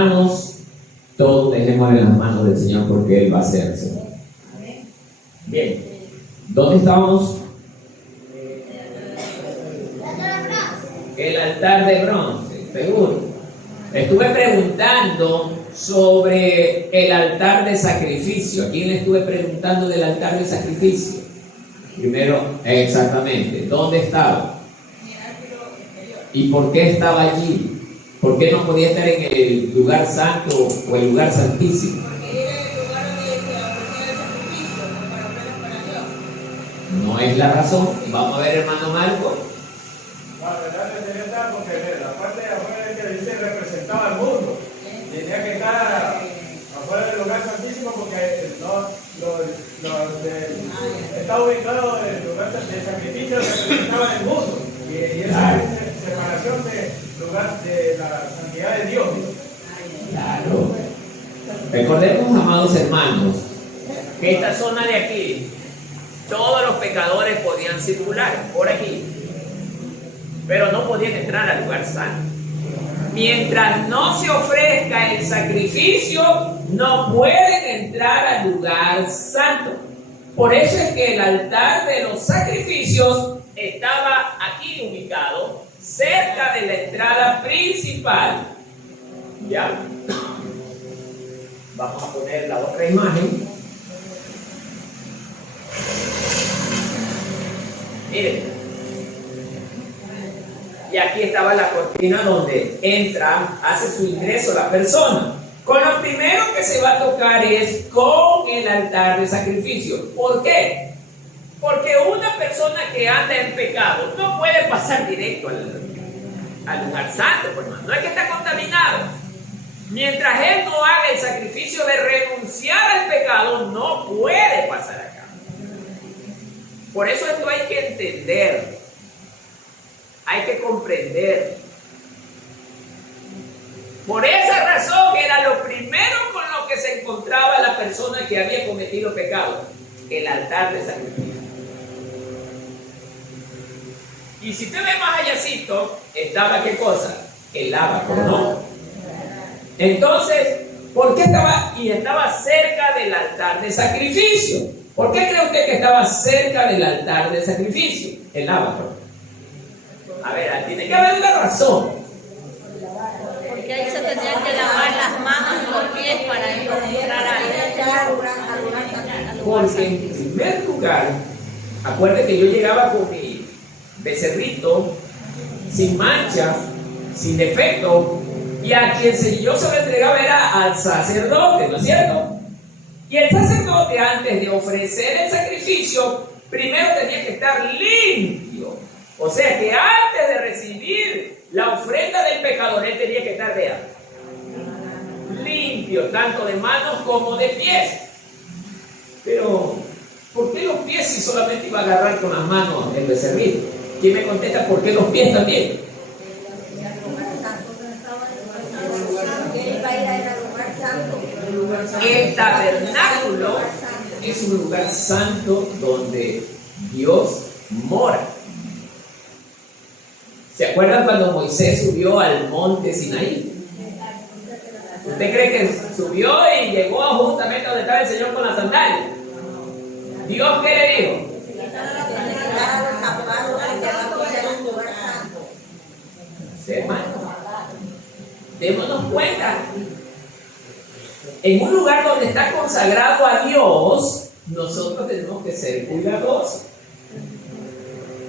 hermanos, todos dejemos en las manos del Señor porque Él va a hacerse. Bien, ¿dónde estábamos? El altar de bronce, seguro. Estuve preguntando sobre el altar de sacrificio. ¿A quién le estuve preguntando del altar de sacrificio? Primero, exactamente, ¿dónde estaba? ¿Y por qué estaba allí? ¿Por qué no podía estar en el lugar santo o el lugar santísimo? No es la razón. Vamos a ver, hermano Marco. La verdad debería estar porque la parte de afuera es que dice representaba al mundo. Tenía que estar afuera del lugar santísimo porque está ubicado en el lugar de sacrificio, representaba el mundo. Y esa es separación del lugar de la santidad de Dios. Claro. Recordemos, amados hermanos, que esta zona de aquí, todos los pecadores podían circular por aquí, pero no podían entrar al lugar santo. Mientras no se ofrezca el sacrificio, no pueden entrar al lugar santo. Por eso es que el altar de los sacrificios estaba aquí ubicado, cerca de la entrada principal. ¿Ya? Vamos a poner la otra imagen. Miren. Y aquí estaba la cortina donde entra, hace su ingreso la persona. Con lo primero que se va a tocar es con el altar de sacrificio. ¿Por qué? Porque una persona que anda en pecado no puede pasar directo al lugar santo, pues, no es que está contaminado. Mientras él no haga el sacrificio de renunciar al pecado, no puede pasar acá. Por eso esto hay que entender. Hay que comprender. Por esa razón era lo primero con lo que se encontraba la persona que había cometido pecado, el altar de sacrificio. Y si te ves más allácito, estaba ¿qué cosa? El lábago, ¿no? Entonces, ¿por qué estaba? Y estaba cerca del altar de sacrificio. ¿Por qué cree usted que estaba cerca del altar de sacrificio? El lábago. A ver, tiene que haber una razón. Porque ahí se tendrían que lavar las manos y los pies para entrar ahí. Porque en primer lugar, acuérdate que yo llegaba con mi becerrito, sin manchas, sin defecto, y a quien yo se lo entregaba era al sacerdote, ¿no es cierto? Y el sacerdote, antes de ofrecer el sacrificio, primero tenía que estar limpio. O sea que antes de recibir la ofrenda del pecador, él tenía que estar, vean, limpio, tanto de manos como de pies. Pero, ¿por qué los pies si solamente iba a agarrar con las manos el becerrito? ¿Quién me contesta por qué los pies también? El tabernáculo es un lugar santo donde Dios mora. ¿Se acuerdan cuando Moisés subió al monte Sinaí? ¿Usted cree que subió y llegó justamente donde estaba el Señor con las sandalias? ¿Dios qué le dijo? Sí, hermano. Démonos cuenta. En un lugar donde está consagrado a Dios, nosotros tenemos que ser cuidadosos.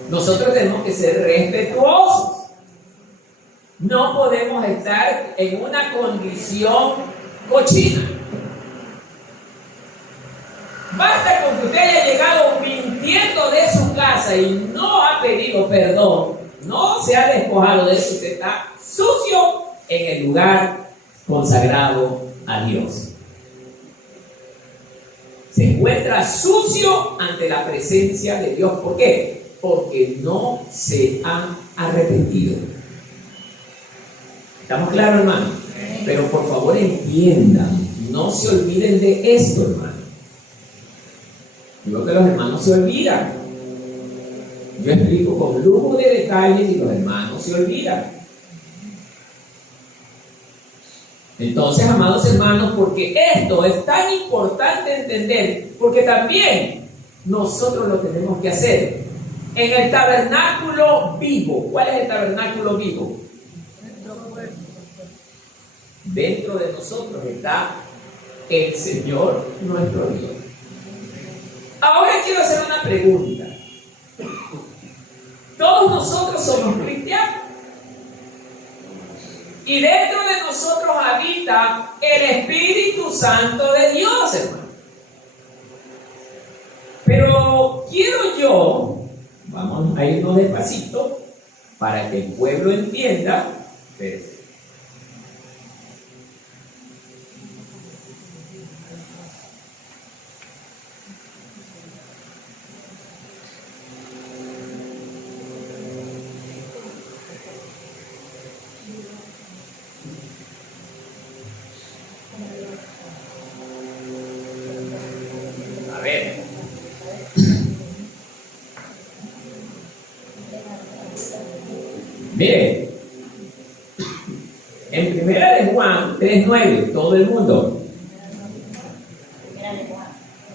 Nosotros tenemos que ser respetuosos. No podemos estar en una condición cochina. Basta con que usted haya llegado mintiendo de su casa y no ha pedido perdón, no se ha despojado de eso, usted está sucio en el lugar consagrado a Dios. Se encuentra sucio ante la presencia de Dios. ¿Por qué? Porque no se han arrepentido. ¿Estamos claros, hermano? Pero por favor entiendan, no se olviden de esto, hermano. Digo que los hermanos se olvidan. Yo explico con lujo de detalles y los hermanos se olvidan. Entonces, amados hermanos, porque esto es tan importante entender, porque también nosotros lo tenemos que hacer en el tabernáculo vivo. ¿Cuál es el tabernáculo vivo? Dentro de nosotros está el Señor nuestro Dios. Ahora quiero hacer una pregunta. Todos nosotros somos cristianos y dentro de nosotros habita el Espíritu Santo de Dios, hermano. Pero quiero yo, vamos a irnos despacito para que el pueblo entienda. A ver. Miren, en Primera de Juan 3:9, todo el mundo.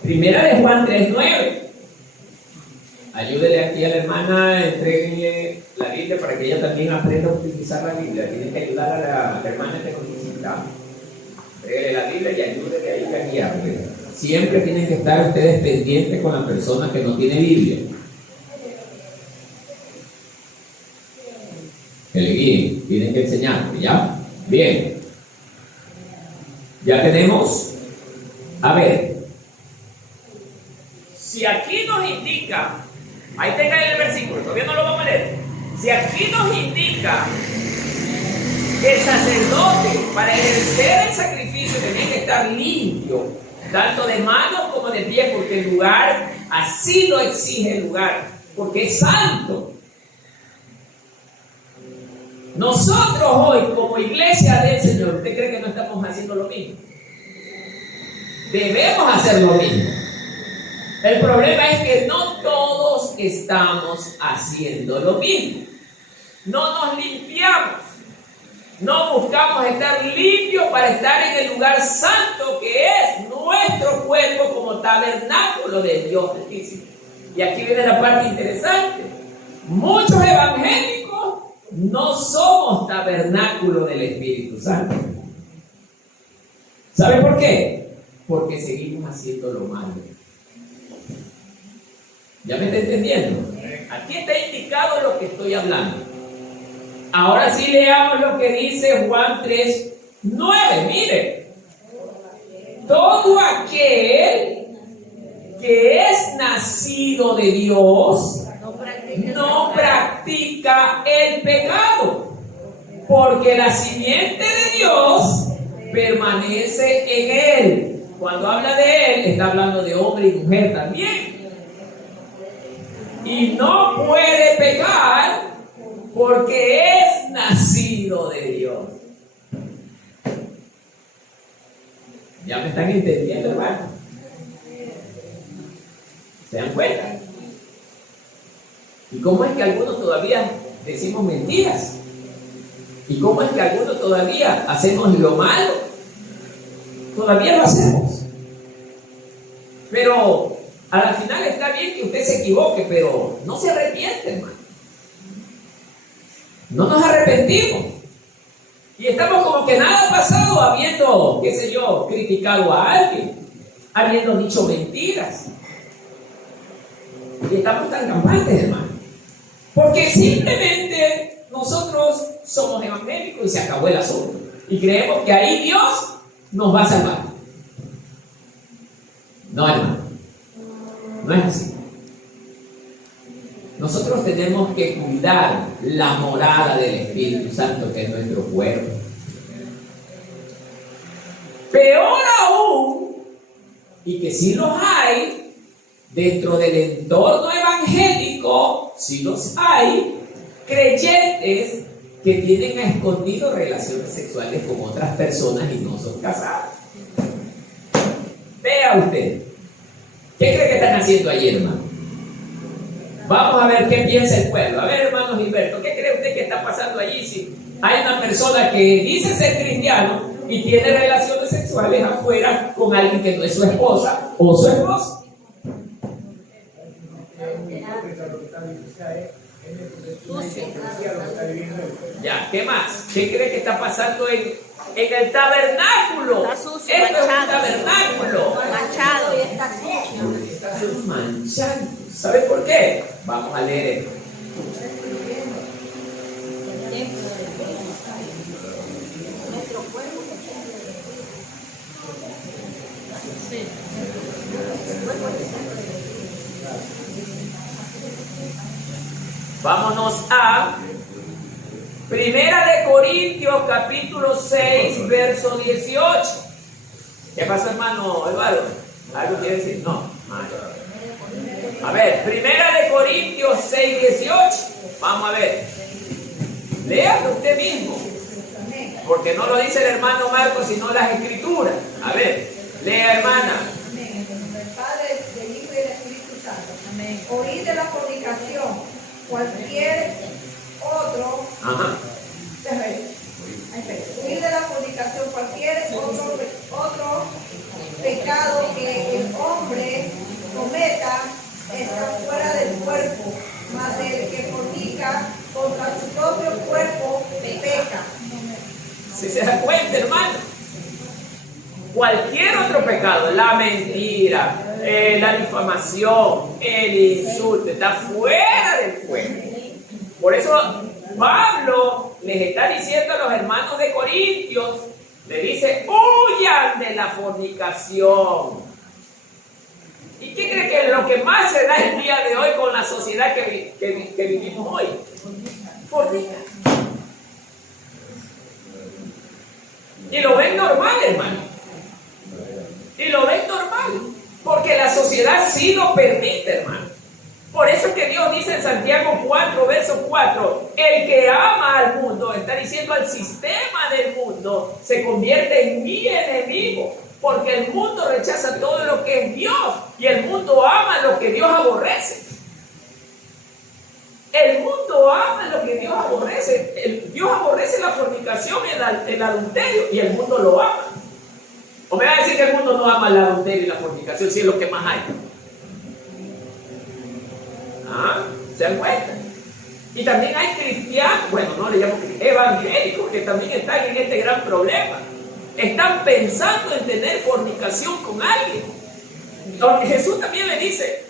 Primera de Juan 3:9. Ayúdele aquí a la hermana, entréguenle la Biblia para que ella también aprenda a utilizar la Biblia. Tienen que ayudar a la hermana que nos visita. Entréguenle la Biblia y ayúdenle ahí a guiarle. Siempre tienen que estar ustedes pendientes con la persona que no tiene Biblia. Que le guíen, tienen que enseñarle, ¿ya? Bien. Ya tenemos. A ver. Si aquí nos indica, ahí tenga el versículo, todavía no lo vamos a leer. Si aquí nos indica que el sacerdote para ejercer el sacrificio tenía que estar limpio, tanto de manos como de pies, porque el lugar así lo exige el lugar, porque es santo. Nosotros hoy, como iglesia del Señor, ¿usted cree que no estamos haciendo lo mismo? Debemos hacer lo mismo. El problema es que no todos estamos haciendo lo mismo. No nos limpiamos. No buscamos estar limpios para estar en el lugar santo que es nuestro cuerpo como tabernáculo de Dios Altísimo. Y aquí viene la parte interesante. Muchos evangélicos no somos tabernáculo del Espíritu Santo. ¿Sabe por qué? Porque seguimos haciendo lo malo. ¿Ya me está entendiendo? Aquí está indicado lo que estoy hablando. Ahora sí leamos lo que dice Juan 3:9. Mire, todo aquel que es nacido de Dios no practica el pecado, porque la simiente de Dios permanece en él. Cuando habla de él, está hablando de hombre y mujer también. Y no puede pecar porque es nacido de Dios. ¿Ya me están entendiendo, hermano? ¿Se dan cuenta? ¿Y cómo es que algunos todavía decimos mentiras? ¿Y cómo es que algunos todavía hacemos lo malo? Todavía lo hacemos. Pero a la final está bien que usted se equivoque, pero no se arrepiente, hermano. No nos arrepentimos. Y estamos como que nada ha pasado habiendo, qué sé yo, criticado a alguien, habiendo dicho mentiras. Y estamos tan campantes, hermano. Porque simplemente nosotros somos evangélicos y se acabó el asunto. Y creemos que ahí Dios nos va a salvar. No, hermano. No es así. Nosotros tenemos que cuidar la morada del Espíritu Santo, que es nuestro cuerpo. Peor aún, y que sí los hay, dentro del entorno evangélico, sí los hay, creyentes que tienen a escondido relaciones sexuales con otras personas y no son casados. Vea usted. ¿Qué cree que están haciendo ayer, hermano? Vamos a ver qué piensa el pueblo. A ver, hermano Gilberto, ¿qué cree usted que está pasando allí? Si hay una persona que dice ser cristiano, y tiene relaciones sexuales afuera con alguien que no es su esposa o su esposo. Ya, ¿qué más? ¿Qué cree que está pasando en el tabernáculo? Está sucio, Esto es un manchado. tabernáculo. Manchado. Está manchando. ¿Sabe por qué? Vamos a leer esto. Vámonos a Primera de Corintios capítulo 6 verso 18. ¿Qué pasó, hermano Eduardo? ¿Algo quiere decir? No. A ver, Primera de Corintios 6, 18. Vamos a ver. Léalo usted mismo. Porque no lo dice el hermano Marcos, sino las escrituras. A ver, lea, hermana. Padre, del Hijo y del Espíritu Santo. Oíd de la fornicación. Cualquier otro. Ajá. Oíd de la fornicación. Cualquier otro pecado que el hombre cometa está fuera del cuerpo. Mas el que fornica contra su propio cuerpo peca. Si se da cuenta, hermano, cualquier otro pecado, la mentira, la difamación, el insulto, está fuera del cuerpo. Por eso Pablo les está diciendo a los hermanos de Corintios, le dice, huyan de la fornicación. ¿Y qué cree que es lo que más se da el día de hoy con la sociedad que vivimos hoy? Fornica. Y lo ven normal, hermano. Y lo ven normal. Porque la sociedad sí lo permite, hermano. Por eso es que Dios dice en Santiago 4, verso 4, el que ama al mundo, está diciendo al sistema del mundo, se convierte en mi enemigo. Porque el mundo rechaza todo lo que es Dios. Y el mundo ama lo que Dios aborrece. El mundo ama lo que Dios aborrece. Dios aborrece la fornicación, el adulterio, y el mundo lo ama. ¿O me va a decir que el mundo no ama el adulterio y la fornicación si es lo que más hay? ¿Ah? ¿Se dan cuenta? Y también hay cristianos, bueno, no le llamo evangélicos, que también están en este gran problema. Están pensando en tener fornicación con alguien. Porque Jesús también le dice,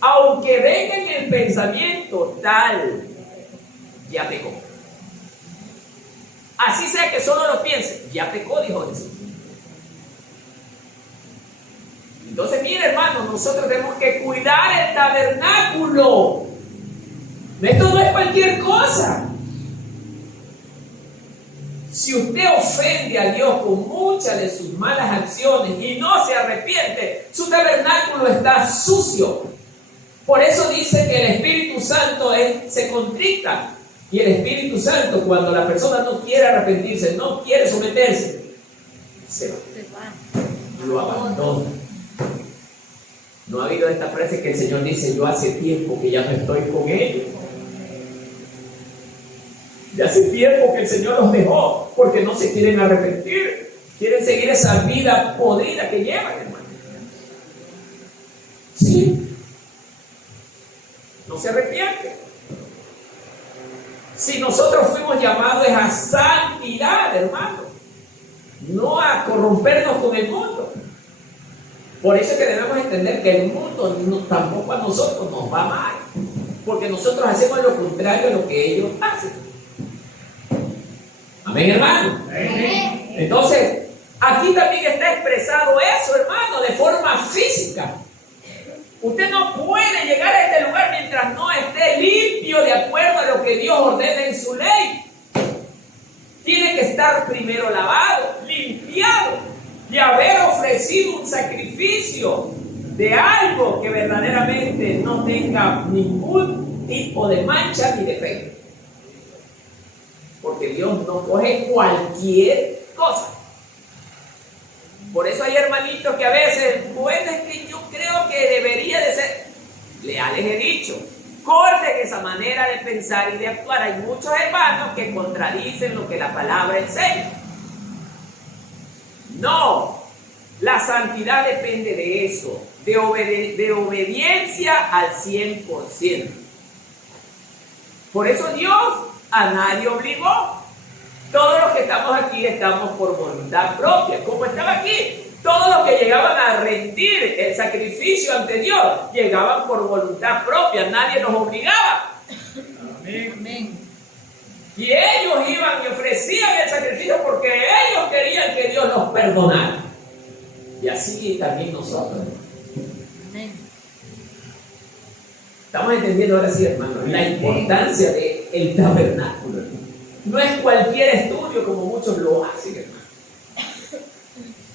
aunque venga en el pensamiento tal, ya pecó. Así sea que solo lo piense, ya pecó, dijo Jesús. Entonces, mire, hermano, nosotros tenemos que cuidar el tabernáculo. Esto no es cualquier cosa. Si usted ofende a Dios con muchas de sus malas acciones y no se arrepiente, su tabernáculo está sucio. Por eso dice que el Espíritu Santo se contrita. Y el Espíritu Santo, cuando la persona no quiere arrepentirse, no quiere someterse, se va. Lo abandona. ¿No ha habido esta frase que el Señor dice, yo hace tiempo que ya no estoy con ellos? Ya hace tiempo que el Señor los dejó porque no se quieren arrepentir. Quieren seguir esa vida podrida que llevan, hermano. Sí. No se arrepiente. Si nosotros fuimos llamados a santidad, hermano, no a corrompernos con el mundo. Por eso es que debemos entender que el mundo tampoco a nosotros nos va mal, porque nosotros hacemos lo contrario a lo que ellos hacen. Amén, hermano. Amén. Entonces, aquí también está expresado eso, hermano, de forma física. Usted no puede llegar a este lugar mientras no esté limpio de acuerdo a lo que Dios ordena en su ley. Tiene que estar primero lavado, limpiado, y haber ofrecido un sacrificio de algo que verdaderamente no tenga ningún tipo de mancha ni defecto. Porque Dios no coge cualquier cosa. Por eso hay hermanitos que a veces, bueno, es que yo creo que debería de ser, ya les he dicho, corten esa manera de pensar y de actuar. Hay muchos hermanos que contradicen lo que la palabra enseña. No, la santidad depende de eso, de obediencia al 100%. Por eso Dios a nadie obligó. Todos los que estamos aquí estamos por voluntad propia. Como estaba aquí, todos los que llegaban a rendir el sacrificio ante Dios, llegaban por voluntad propia, nadie los obligaba. Amén. Y ellos iban y ofrecían el sacrificio porque ellos querían que Dios los perdonara. Y así también nosotros. Amén. Estamos entendiendo ahora sí, hermano, la importancia del tabernáculo. No es cualquier estudio como muchos lo hacen, hermano.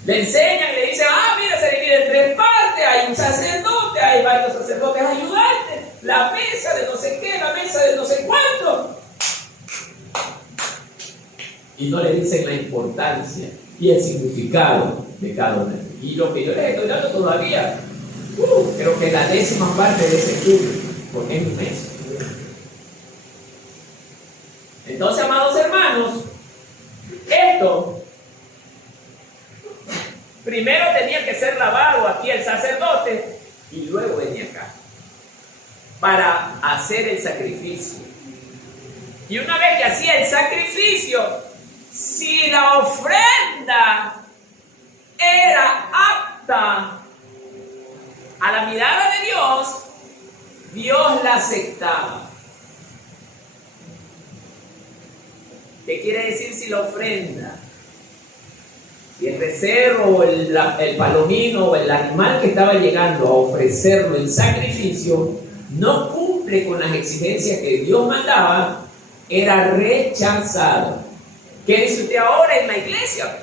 Le enseñan, le dicen, mira, se divide en 3 partes, hay un sacerdote, hay varios sacerdotes ayudantes, la mesa de no sé qué, la mesa de no sé cuánto. Y no le dicen la importancia y el significado de cada uno. Y lo que yo les estoy dando todavía, creo que la 10ª parte de ese estudio, porque es un mes. Entonces, amados hermanos, esto primero tenía que ser lavado aquí el sacerdote y luego venía acá para hacer el sacrificio. Y una vez que hacía el sacrificio, si la ofrenda era apta a la mirada de Dios, Dios la aceptaba. ¿Qué quiere decir si la ofrenda? Si el becerro o el palomino o el animal que estaba llegando a ofrecerlo en sacrificio no cumple con las exigencias que Dios mandaba, era rechazado. ¿Qué dice usted ahora en la iglesia?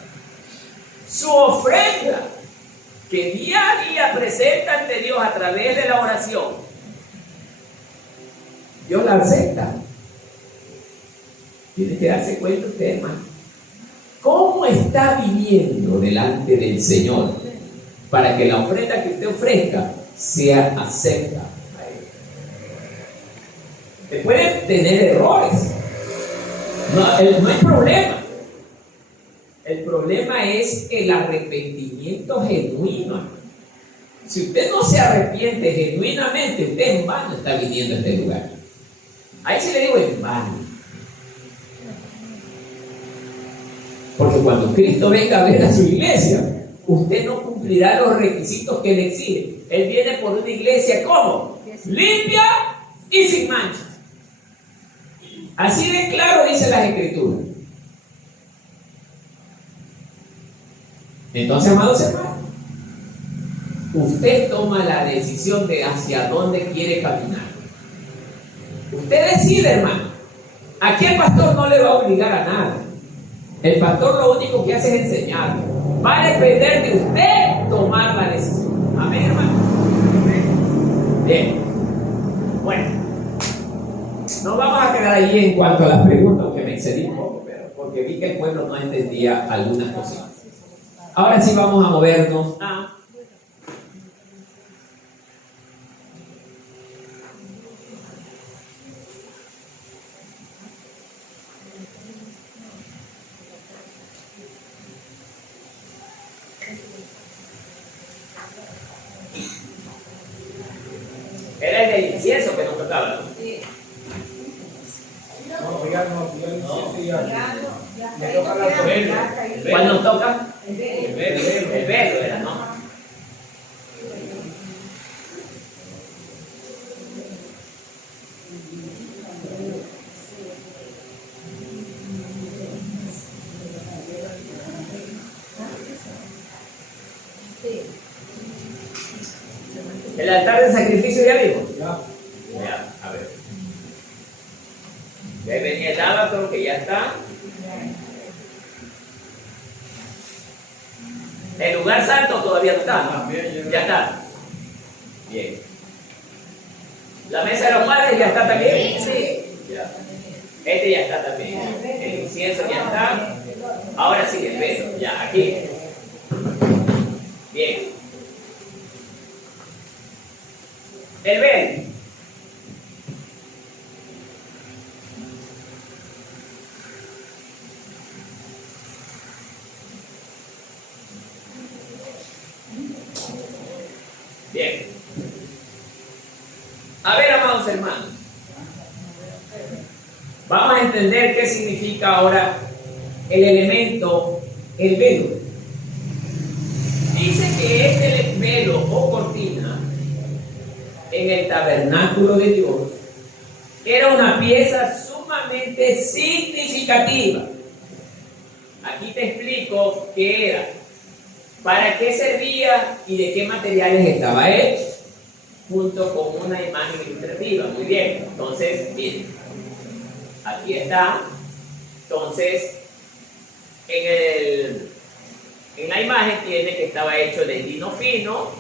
Su ofrenda que día a día presenta ante Dios a través de la oración, Dios la acepta. Tiene que darse cuenta usted, hermano. ¿Cómo está viviendo delante del Señor para que la ofrenda que usted ofrezca sea acepta a Él? Usted puede tener errores. No hay problema. El problema es el arrepentimiento genuino. Si usted no se arrepiente genuinamente, usted en vano está viniendo a este lugar. Ahí sí le digo en vano. Porque cuando Cristo venga a ver a su iglesia, usted no cumplirá los requisitos que Él exige. Él viene por una iglesia, ¿cómo? Limpia y sin mancha. Así de claro dice las Escrituras. Entonces, amados hermanos, usted toma la decisión de hacia dónde quiere caminar. Usted decide, hermano. Aquí el pastor no le va a obligar a nada. El pastor lo único que hace es enseñarle. Va a depender de usted tomar la decisión. Amén, hermano. Bien. Bueno, no vamos a quedar ahí en cuanto a las preguntas, que me excedí un poco, pero porque vi que el pueblo no entendía algunas cosas. Ahora sí vamos a movernos a era el del incienso que nos tocaba, ¿no? Sí. No, ya no. Ya Me toca la verde. ¿Cuál nos toca? El verde. El verde, ¿verdad? ¿No? El altar de sacrificio ya vimos. Ya. Ya, a ver. Ya venía el ábaco que ya está. El lugar santo todavía no está, ¿no? También Ya está. Bien. La mesa de los padres ya está también. Sí. Ya. Este ya está también. El incienso ya está. Ahora sigue el velo. Ya, aquí. Bien. El velo. Bien. A ver, amados hermanos, vamos a entender qué significa ahora el elemento, el velo. Dice que este velo o cortina en el tabernáculo de Dios era una pieza sumamente significativa. Aquí te explico qué era, para qué servía y de qué materiales estaba hecho, junto con una imagen ilustrativa. Muy bien, entonces, miren, aquí está. Entonces, en la imagen tiene que estaba hecho de lino fino,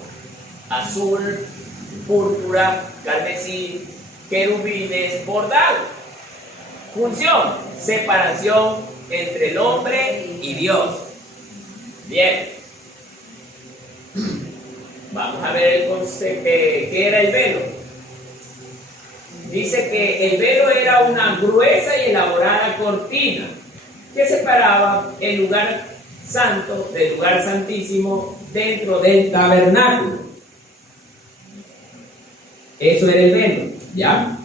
azul, púrpura, carmesí, querubines, bordado. Función: separación entre el hombre y Dios. Bien. Vamos a ver el concepto, qué era el velo. Dice que el velo era una gruesa y elaborada cortina que separaba el lugar santo del lugar santísimo dentro del tabernáculo. Eso era el velo, ¿ya?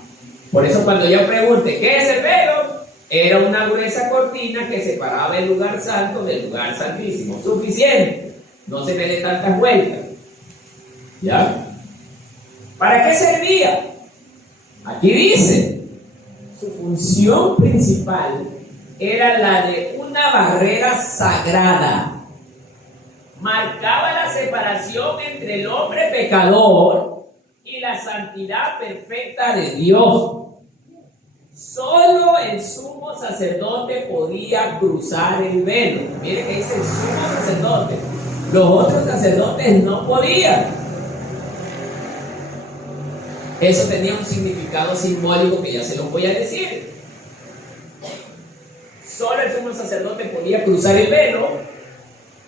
Por eso cuando yo pregunte ¿qué es el velo? Era una gruesa cortina que separaba el lugar santo del lugar santísimo. Suficiente, no se me dé tantas vueltas, ¿ya? ¿Para qué servía? Aquí dice, su función principal era la de una barrera sagrada. Marcaba la separación entre el hombre pecador y la santidad perfecta de Dios. Solo el sumo sacerdote podía cruzar el velo. Mire que dice el sumo sacerdote. Los otros sacerdotes no podían. Eso tenía un significado simbólico que ya se los voy a decir. Solo el sumo sacerdote podía cruzar el velo,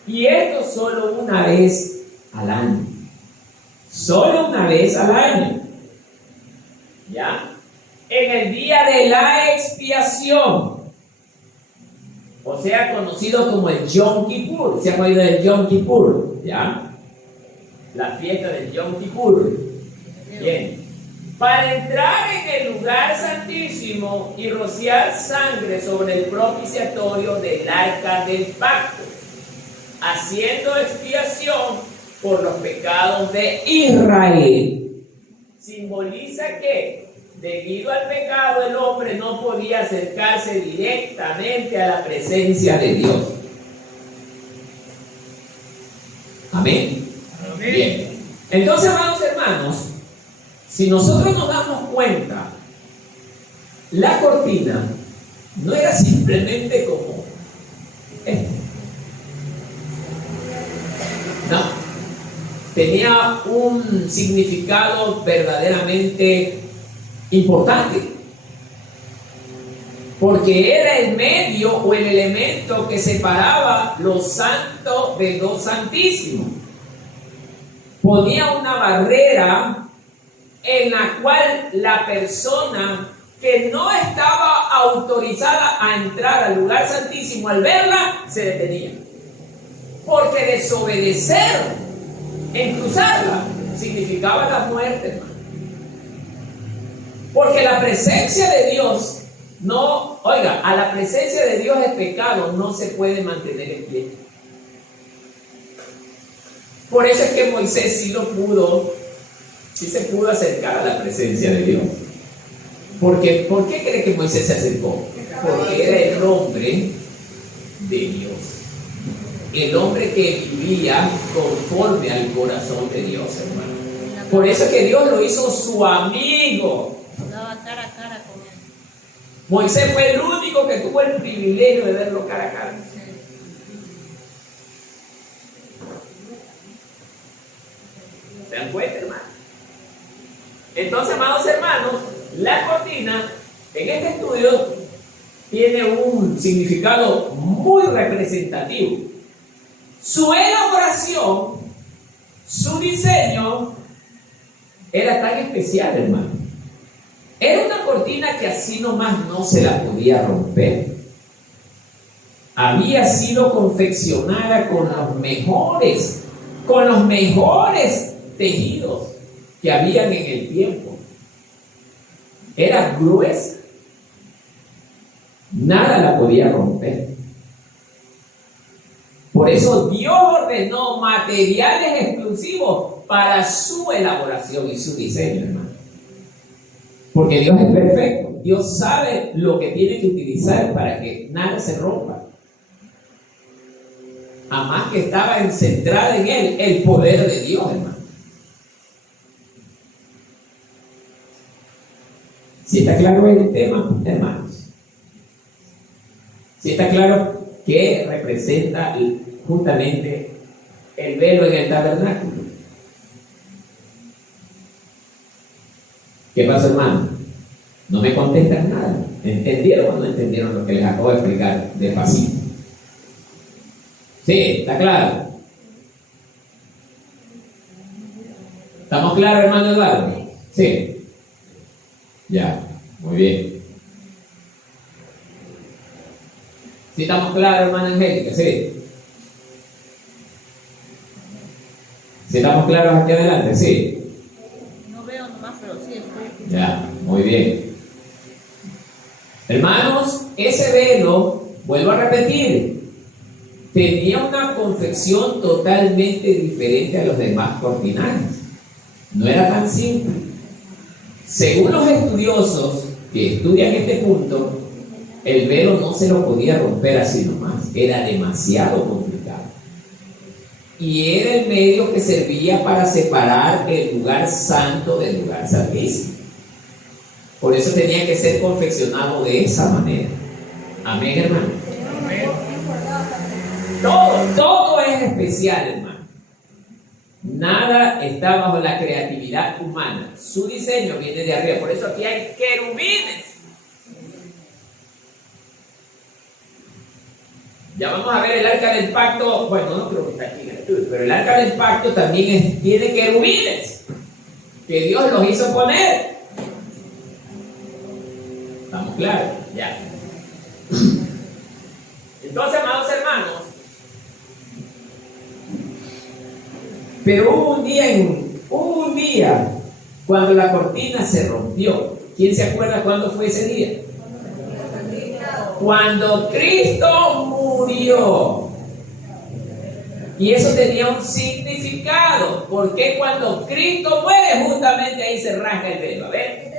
y esto solo una vez al año. Solo una vez al año. ¿Ya? En el día de la expiación, o sea, conocido como el Yom Kippur. ¿Se han oído del Yom Kippur? ¿Ya? La fiesta del Yom Kippur. Bien. Para entrar en el lugar santísimo y rociar sangre sobre el propiciatorio del arca del pacto, haciendo expiación por los pecados de Israel. Simboliza que, debido al pecado, el hombre no podía acercarse directamente a la presencia de Dios. Amén. Amén. Bien. Entonces, amados hermanos, si nosotros nos damos cuenta, la cortina no era simplemente como esto. No, tenía un significado verdaderamente importante, porque era el medio o el elemento que separaba lo santo de lo santísimo. Ponía una barrera en la cual la persona que no estaba autorizada a entrar al lugar santísimo, al verla, se detenía. Porque desobedecer en cruzarla significaba la muerte, hermano. Porque la presencia de Dios no, oiga, a la presencia de Dios el pecado no se puede mantener en pie. Por eso es que Moisés sí se pudo acercar a la presencia de Dios. ¿Por qué cree que Moisés se acercó? Porque era el hombre de Dios. El hombre que vivía conforme al corazón de Dios, hermano. Por eso es que Dios lo hizo su amigo. Daba cara a cara con él. Moisés fue el único que tuvo el privilegio de verlo cara a cara. ¿Se dan cuenta, hermano? Entonces, amados hermanos, la cortina en este estudio tiene un significado muy representativo. Su elaboración, su diseño era tan especial, hermano. Era una cortina que así nomás no se la podía romper. Había sido confeccionada con los mejores tejidos que habían en el tiempo. Era gruesa. Nada la podía romper. Por eso Dios ordenó materiales exclusivos para su elaboración y su diseño, hermano. Porque Dios es perfecto. Dios sabe lo que tiene que utilizar para que nada se rompa. Además que estaba centrada en él el poder de Dios, hermano. ¿Sí está claro el tema, hermanos? ¿Sí está claro qué representa justamente el velo en el tabernáculo? ¿Qué pasó, hermano? No me contestan nada. ¿Entendieron o no entendieron lo que les acabo de explicar despacito? Sí, está claro. ¿Estamos claros, hermano Eduardo? Sí. Ya, muy bien. ¿Sí estamos claros, hermana Angélica? Sí. ¿Sí estamos claros aquí adelante? Sí. No veo nomás, pero sí estoy. Ya, muy bien. Hermanos, ese velo, vuelvo a repetir, tenía una confección totalmente diferente a los demás cortinales. No era tan simple. Según los estudiosos que estudian este punto, el velo no se lo podía romper así nomás, era demasiado complicado. Y era el medio que servía para separar el lugar santo del lugar santísimo. Por eso tenía que ser confeccionado de esa manera. Amén, hermano. Todo es especial, hermano. Nada está bajo la creatividad humana. Su diseño viene de arriba. Por eso aquí hay querubines. Ya vamos a ver el arca del pacto. Bueno, no creo que está aquí en el estudio, pero el arca del pacto también tiene querubines que Dios los hizo poner. ¿Estamos claros? Ya. Entonces, amados hermanos, pero hubo un día cuando la cortina se rompió. ¿Quién se acuerda cuándo fue ese día? Cuando Cristo murió. Y eso tenía un significado, porque cuando Cristo muere, justamente ahí se rasga el velo. A ver.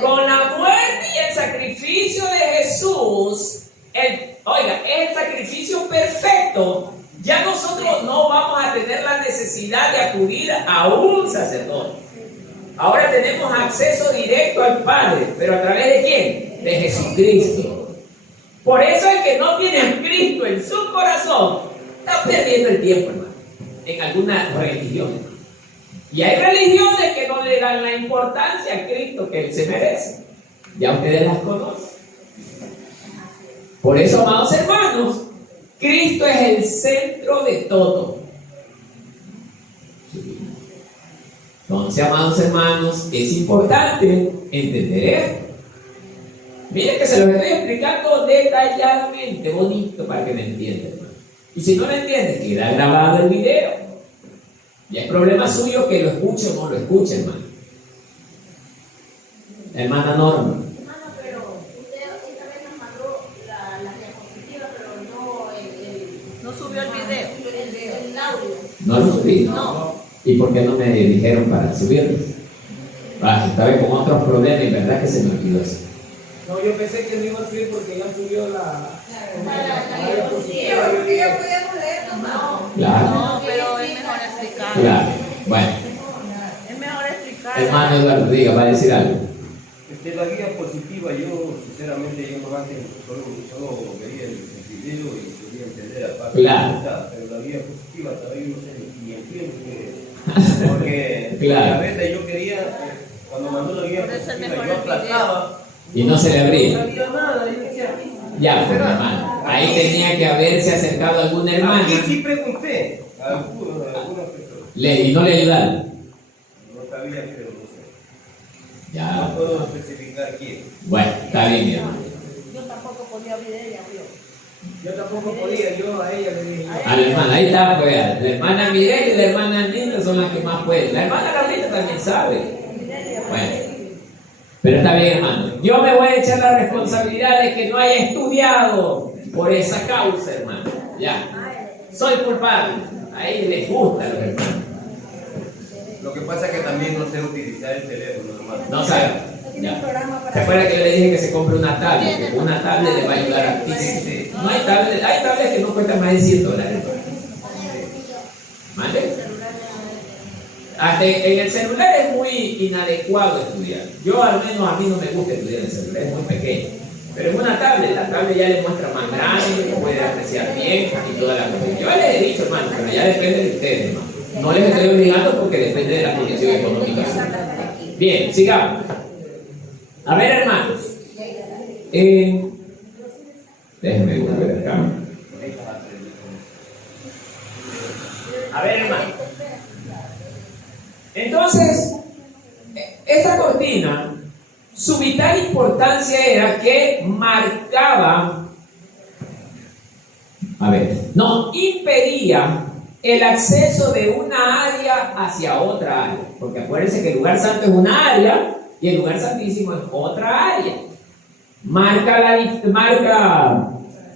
Con la muerte y el sacrificio de Jesús, es el sacrificio perfecto. Ya nosotros no vamos a tener la necesidad de acudir a un sacerdote. Ahora tenemos acceso directo al Padre, pero ¿a través de quién? De Jesucristo. Por eso el que no tiene a Cristo en su corazón está perdiendo el tiempo, hermano, en alguna religión. Y hay religiones que no le dan la importancia a Cristo que Él se merece. Ya ustedes las conocen. Por eso, amados hermanos, Cristo es el centro de todo. Entonces, amados hermanos, es importante entender esto. Miren que se lo estoy explicando detalladamente, bonito, para que me entiendan, hermano. Y si no lo entienden, queda grabado el video. Y es problema suyo que lo escuche o no lo escuche, hermano. Hermana Norma. Hermano, pero usted esta vez nos mandó las diapositivas, pero no No subió el video. el audio. ¿No lo subí? No. ¿Y por qué no me dijeron para subirlos? Estaba con otros problemas y verdad que se me olvidó eso. No, yo pensé que no iba a subir porque ya subió la diapositiva. Porque ya podíamos leer nomás. Claro, No, pero es mejor explicar. claro. Bueno, Es mejor explicar. hermano Eduardo, diga, va a decir algo. De la diapositiva, yo sinceramente yo antes solo veía el video y podía entender la parte Claro. pero la diapositiva todavía no sé ni entiendo porque Claro. a veces yo quería, cuando mandó la diapositiva, yo aplastaba Y no se le no abría. sabía nada, yo decía, Ya, pues, hermano. Ahí tenía que haberse acercado alguna hermana. aquí sí pregunté a algunas personas, Y no le ayudaron. no sabía, pero no sé, Ya. no puedo especificar quién. Bueno, está bien, mi hermano. Yo tampoco podía abrir ella, abrió. Yo tampoco podía, yo a ella le dije. A la hermana, ahí está, pues. La hermana Mireya y la hermana Linda son las que más pueden. La hermana Carlita también sabe. Bueno, pero está bien, hermano. Yo me voy a echar la responsabilidad de que no haya estudiado por esa causa, hermano. Ya. Soy culpable. A ellos les gusta los hermanos. Lo que pasa es que también no sé utilizar el teléfono, hermano. No saben. ¿Se acuerda que yo le dije que se compre una tablet? Que una tablet le va a ayudar a ti. No hay tablets que no cuestan más de $100. ¿Vale? Hasta en el celular es muy inadecuado estudiar. Yo al menos a mí no me gusta estudiar en el celular, es muy pequeño. Pero en una tablet, la tablet ya le muestra más grande, que puede apreciar bien y toda la cosa. Yo les he dicho, hermano, pero ya depende de ustedes, hermano. No les estoy obligando porque depende de la condición económica. Bien, sigamos. A ver, hermanos. Déjenme volver acá. A ver, hermanos. Entonces, esta cortina, su vital importancia era que marcaba, impedía el acceso de una área hacia otra área. Porque acuérdense que el lugar santo es una área y el lugar santísimo es otra área. Marca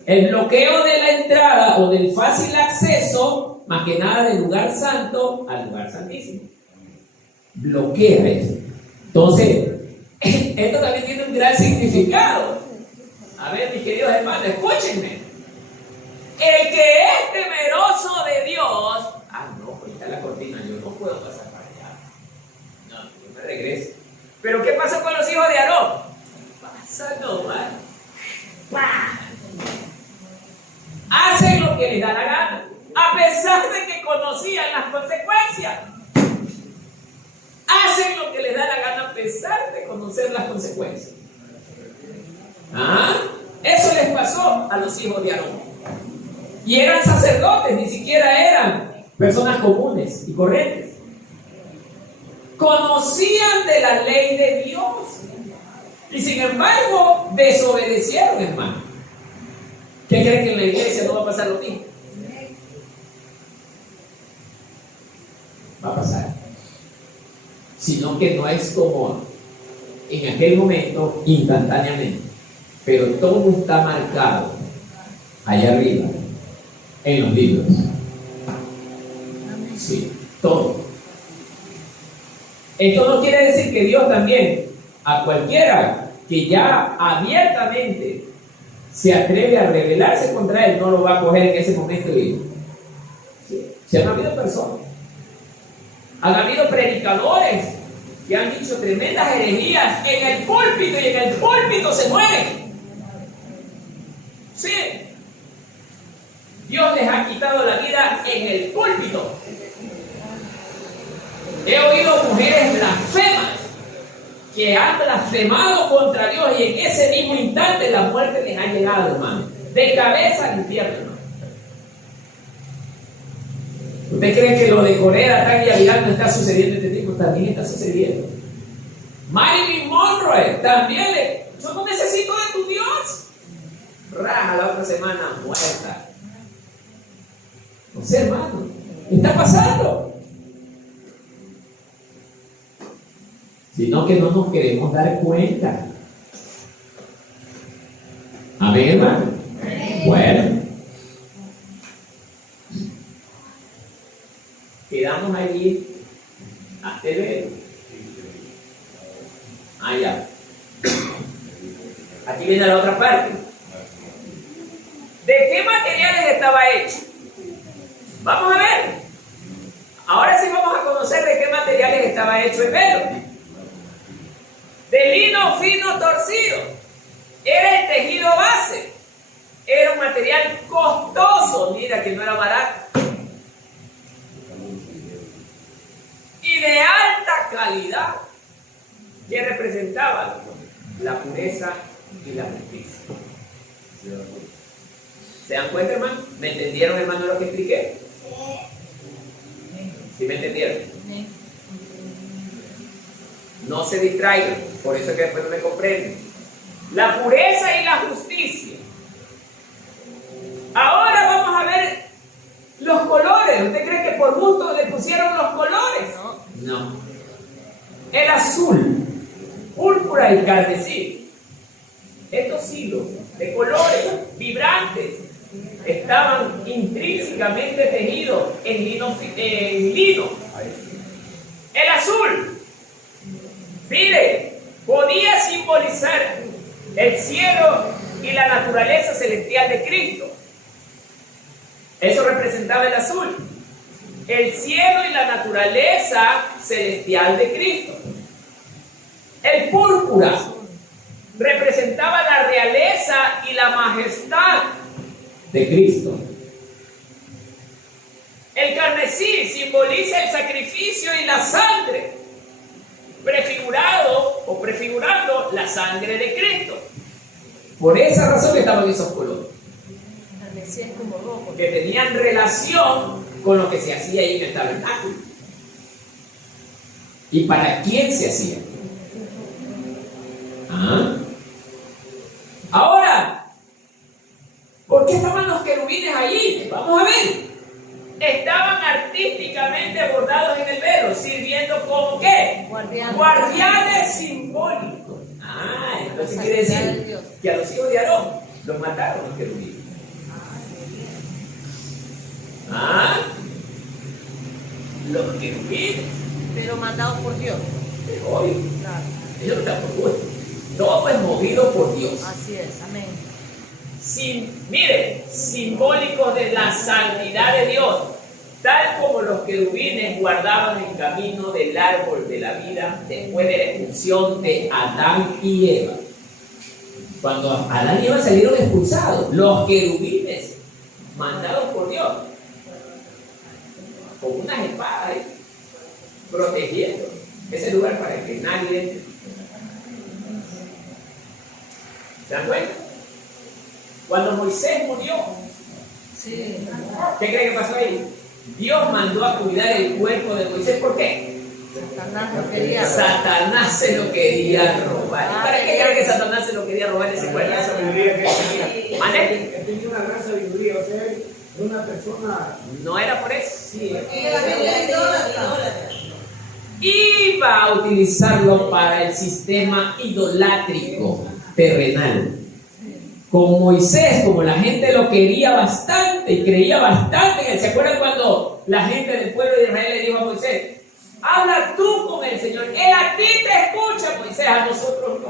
el bloqueo de la entrada o del fácil acceso, más que nada del lugar santo al lugar santísimo. Bloquea eso. Entonces, esto también tiene un gran significado. A ver, mis queridos hermanos, escúchenme. El que es temeroso de Dios, no, pues está la cortina, yo no puedo pasar para allá. No, yo me regreso. Pero ¿qué pasó con los hijos de Aarón? Pasa nomás. Hacen lo que les da la gana, a pesar de que conocían las consecuencias. Hacen lo que les da la gana a pesar de conocer las consecuencias. Eso les pasó a los hijos de Aarón. Y eran sacerdotes, ni siquiera eran personas comunes y corrientes. Conocían de la ley de Dios. Y sin embargo, desobedecieron, hermano. ¿Qué creen que en la iglesia no va a pasar lo mismo? Va a pasar. Sino que no es como en aquel momento, instantáneamente. Pero todo está marcado allá arriba, en los libros. Sí, todo. Esto no quiere decir que Dios también, a cualquiera que ya abiertamente se atreve a rebelarse contra Él, no lo va a coger en ese momento y se han habido personas, han habido predicadores que han dicho tremendas herejías en el púlpito y en el púlpito se mueren. Sí, Dios les ha quitado la vida en el púlpito. He oído mujeres blasfemas que han blasfemado contra Dios y en ese mismo instante la muerte les ha llegado, hermano, de cabeza al infierno, hermano. ¿Usted cree que lo de Corea, Tania y Irán no está sucediendo en este tiempo? También está sucediendo. Marilyn Monroe también yo no necesito de tu Dios. Raja la otra semana muerta. No sé, hermano, está pasando. Sino que no nos queremos dar cuenta. Amén, hermano. Bueno, quedamos allí hasta el velo. Ya. Aquí viene la otra parte. ¿De qué materiales estaba hecho? Vamos a ver. Ahora sí vamos a conocer de qué materiales estaba hecho el velo. De lino fino torcido. Era el tejido base. Era un material costoso. Mira que no era barato. Y de alta calidad. Que representaba la pureza y la justicia. ¿Se dan cuenta, hermano? ¿Me entendieron, hermano, lo que expliqué? ¿Sí me entendieron? No se distraigan, por eso es que después no me comprenden. La pureza y la justicia Ahora vamos a ver los colores. ¿Usted cree que por gusto le pusieron los colores? No. El azul, púrpura y carmesí. Estos hilos de colores vibrantes estaban intrínsecamente tejidos en lino. El azul, mire, podía simbolizar el cielo y la naturaleza celestial de Cristo. Eso representaba el azul. El cielo y la naturaleza celestial de Cristo. El púrpura representaba la realeza y la majestad de Cristo. El carmesí simboliza el sacrificio y la sangre, prefigurado o prefigurando la sangre de Cristo. Por esa razón estaban esos colores, Carmesí es como rojo. que tenían relación con lo que se hacía ahí en el tabernáculo. ¿Y para quién se hacía? Ahora, ¿por qué estaban los querubines allí? Vamos a ver. Estaban artísticamente bordados en el velo, sirviendo como ¿qué? Guardianes simbólicos. Entonces quiere decir que a los hijos de Aarón los mataron los querubines. Los querubines. Pero mandados por Dios. Pero hoy, Claro. ellos no están por gusto. Todo es movido por Dios. Así es, amén. Mire, simbólico de la santidad de Dios, tal como los querubines guardaban el camino del árbol de la vida después de la expulsión de Adán y Eva. Cuando Adán y Eva salieron expulsados, los querubines, mandados por Dios, con unas espadas ahí, protegiendo ese lugar para que nadie entre. ¿Se dan cuenta? Cuando Moisés murió, Sí. ¿qué cree que pasó ahí? Dios mandó a cuidar el cuerpo de Moisés. ¿Por qué? Satanás lo quería. Satanás se lo quería robar. ¿Para qué cree que Satanás se lo quería robar ese cuerpo? ¿Mané? Él tenía una gran sabiduría, o sea, era una persona. No era por eso. Sí, Iba a utilizarlo para el sistema idolátrico terrenal. Con Moisés, como la gente lo quería bastante y creía bastante en él. ¿Se acuerdan cuando la gente del pueblo de Israel le dijo a Moisés: habla tú con el Señor, él a ti te escucha? Moisés, a nosotros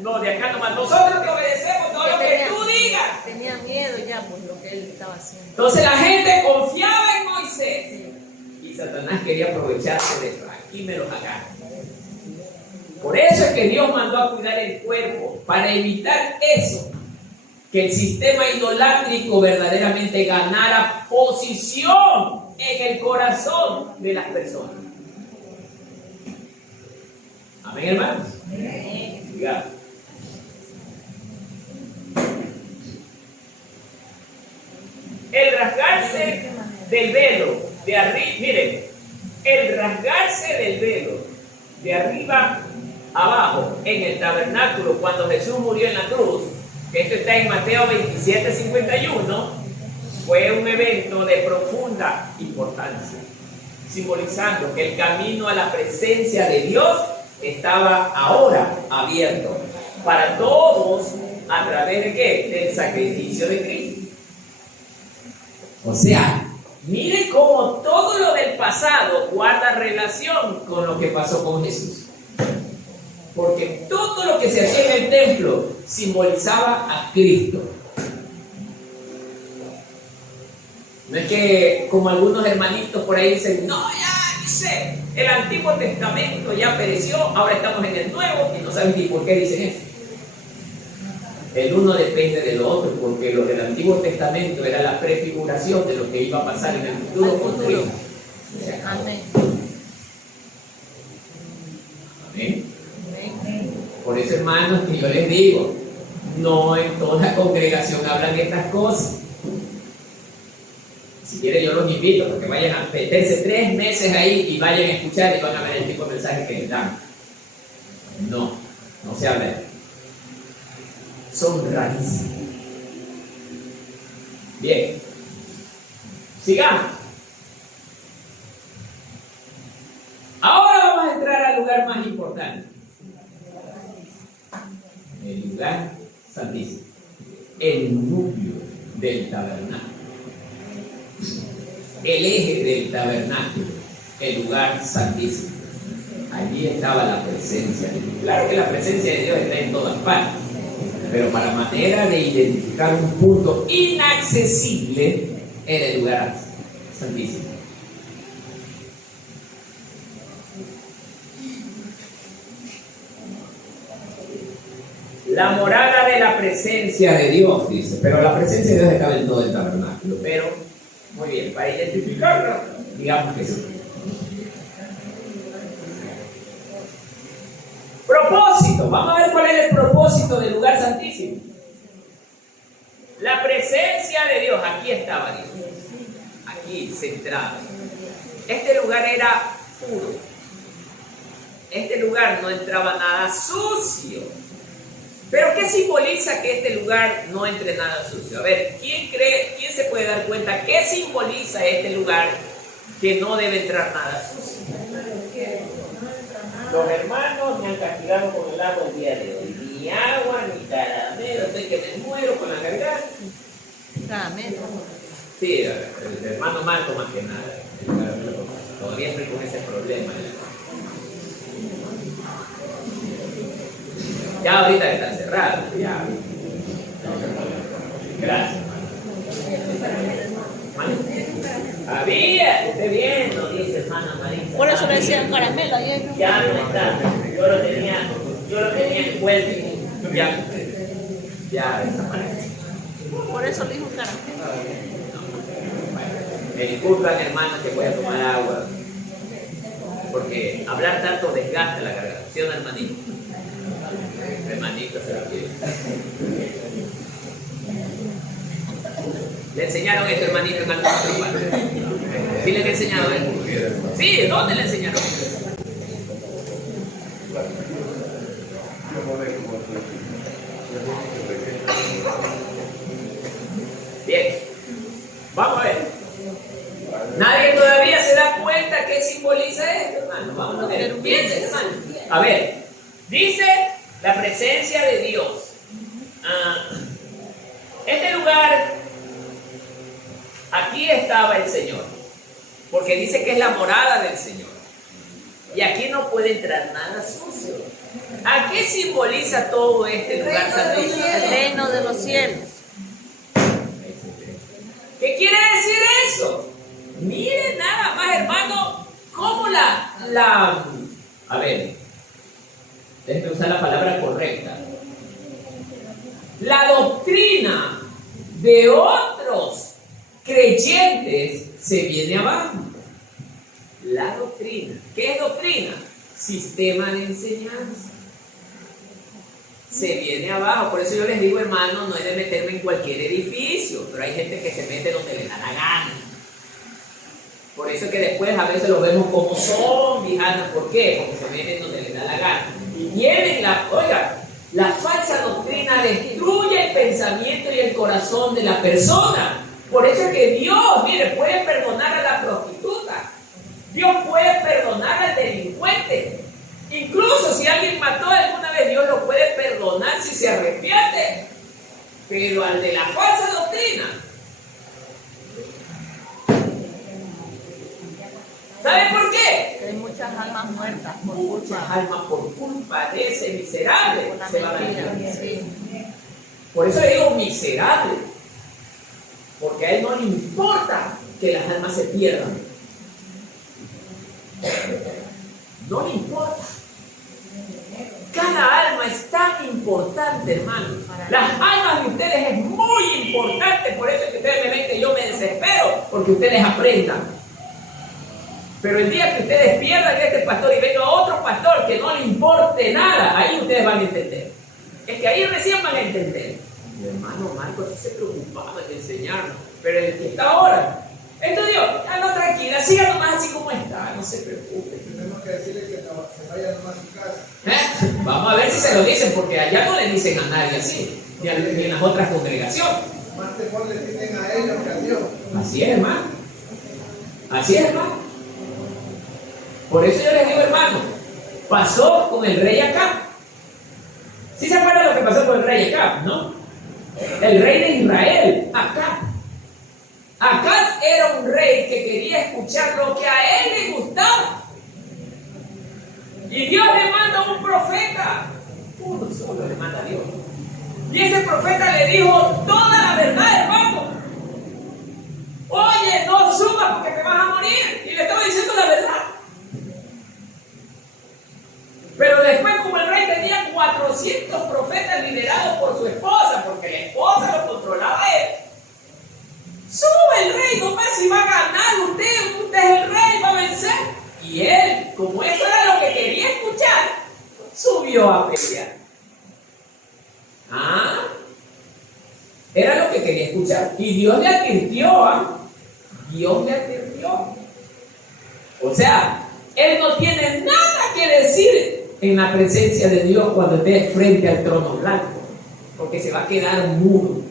no, de acá nomás, nosotros te obedecemos todo lo que tú digas. Tenía miedo ya por lo que él estaba haciendo. Entonces la gente confiaba en Moisés y Satanás quería aprovecharse de eso. Aquí me los agarro. Por eso es que Dios mandó a cuidar el cuerpo, para evitar eso, que el sistema idolátrico verdaderamente ganara posición en el corazón de las personas. Amén, hermanos. Digamos. El rasgarse del velo de arriba, miren, el rasgarse del velo de arriba abajo en el tabernáculo cuando Jesús murió en la cruz, que esto está en Mateo 27:51, fue un evento de profunda importancia, simbolizando que el camino a la presencia de Dios estaba ahora abierto para todos a través de ¿qué? Del sacrificio de Cristo. O sea, mire cómo todo lo del pasado guarda relación con lo que pasó con Jesús. Porque todo lo que se hacía en el templo simbolizaba a Cristo. No es que, como algunos hermanitos por ahí dicen, no, ya dice, el Antiguo Testamento ya pereció, ahora estamos en el Nuevo, y no saben ni por qué dicen eso. El uno depende del otro, porque lo del Antiguo Testamento era la prefiguración de lo que iba a pasar en el futuro con Cristo. Amén. Amén. Por eso, hermanos, que yo les digo, no en toda congregación hablan estas cosas. Si quieren, yo los invito a que vayan a meterse 3 meses ahí y vayan a escuchar y van a ver el tipo de mensaje que les dan. No se habla de eso. Son rarísimos. Bien. Sigamos. Ahora vamos a entrar al lugar más importante. El lugar santísimo. El núcleo del tabernáculo. El eje del tabernáculo. El lugar santísimo. Allí estaba la presencia de Dios. Claro que la presencia de Dios está en todas partes. Pero para manera de identificar un punto inaccesible en el lugar santísimo. La morada de la presencia de Dios, dice, pero la presencia de Dios estaba en todo el tabernáculo. Pero, muy bien, para identificarlo, digamos que sí. Propósito, vamos a ver cuál es el propósito del lugar santísimo. La presencia de Dios, aquí estaba Dios, aquí centrado. Este lugar era puro. Este lugar no entraba nada sucio. Pero ¿qué simboliza que este lugar no entre nada sucio? A ver, ¿quién se puede dar cuenta qué simboliza este lugar que no debe entrar nada sucio? Los hermanos me han castigado con el agua el día de hoy. Ni agua, ni caramelo, estoy que me muero con la garganta. Caramelo. Sí, el hermano Marco más que nada. El caramelo, todavía estoy con ese problema. Ya ahorita está cerrado. Ya. Gracias, hermano. Había, usted bien, lo dice hermana Marisa. Por eso le decían caramelo ayer. Ya no está. Yo lo tenía envuelto y ya desapareció. Por eso le dijo caramelo. Me disculpan, hermanos, que voy a tomar agua. Porque hablar tanto desgasta la garganta. ¿Sí o no, hermanito? Hermanito, se lo quiere. ¿Le enseñaron esto, hermanito, en algún otro lugar? ¿Sí le han enseñado esto? Sí, ¿dónde le enseñaron? Bien, vamos a ver. Nadie todavía se da cuenta qué simboliza esto, hermano. Vamos a ver, piensen, hermano. A ver, dice la presencia de Dios. Este lugar, aquí estaba el Señor, porque dice que es la morada del Señor. Y aquí no puede entrar nada sucio. ¿A qué simboliza todo este lugar santísimo? El reino de los cielos. ¿Qué quiere decir eso? Miren nada más, hermano, cómo a ver, déjenme usar la palabra correcta. La doctrina de otros creyentes se viene abajo. La doctrina. ¿Qué es doctrina? Sistema de enseñanza. Se viene abajo. Por eso yo les digo, hermano, no he de meterme en cualquier edificio, pero hay gente que se mete donde le da la gana. Por eso que después a veces los vemos como zombies. ¿Por qué? Porque se meten donde les da la gana. Y vienen la falsa doctrina destruye el pensamiento y el corazón de la persona. Por eso es que Dios, mire, puede perdonar a la prostituta. Dios puede perdonar al delincuente. Incluso si alguien mató alguna vez, Dios lo puede perdonar si se arrepiente. Pero al de la falsa doctrina, ¿sabe por qué? Hay muchas almas muertas por Muchas culpa. almas por culpa de ese miserable Por la se van a mentira, ir. sí. Por eso le digo miserable, porque a él no le importa que las almas se pierdan. No le importa. Cada alma es tan importante, hermano. Las almas de ustedes es muy importante, por eso es que ustedes me ven que yo me desespero, porque ustedes aprendan. Pero el día que ustedes pierdan a este pastor y venga otro pastor que no le importe nada, ahí ustedes van a entender. Es que ahí recién van a entender. Mi hermano Marcos se preocupaba de enseñarnos, pero el que está ahora, estudió, no, tranquila, siga nomás así como está, no se preocupe. Tenemos que decirle que se vaya nomás a su casa. Vamos a ver si se lo dicen, porque allá no le dicen a nadie así, ni en las otras congregaciones. Más temor le tienen a ellos Así es, hermano. Así es, hermano. Por eso yo les digo, hermano, pasó con el rey Acab. ¿Sí se acuerdan lo que pasó con el rey Acab, no? El rey de Israel, Acab. Acab era un rey que quería escuchar lo que a él le gustaba. Y Dios le manda un profeta. Uno solo le manda a Dios. Y ese profeta le dijo toda la verdad, hermano. Oye, no subas porque te vas a morir. Y le estaba diciendo la verdad. Pero después, como el rey tenía 400 profetas liderados por su esposa, porque la esposa lo controlaba a él, sube el rey, nomás si va a ganar usted es el rey, va a vencer. Y él, como eso era lo que quería escuchar, subió a pelear. Era lo que quería escuchar. Y Dios le advirtió, Dios le advirtió. O sea, él no tiene nada que decir en la presencia de Dios cuando esté frente al trono blanco, porque se va a quedar mudo.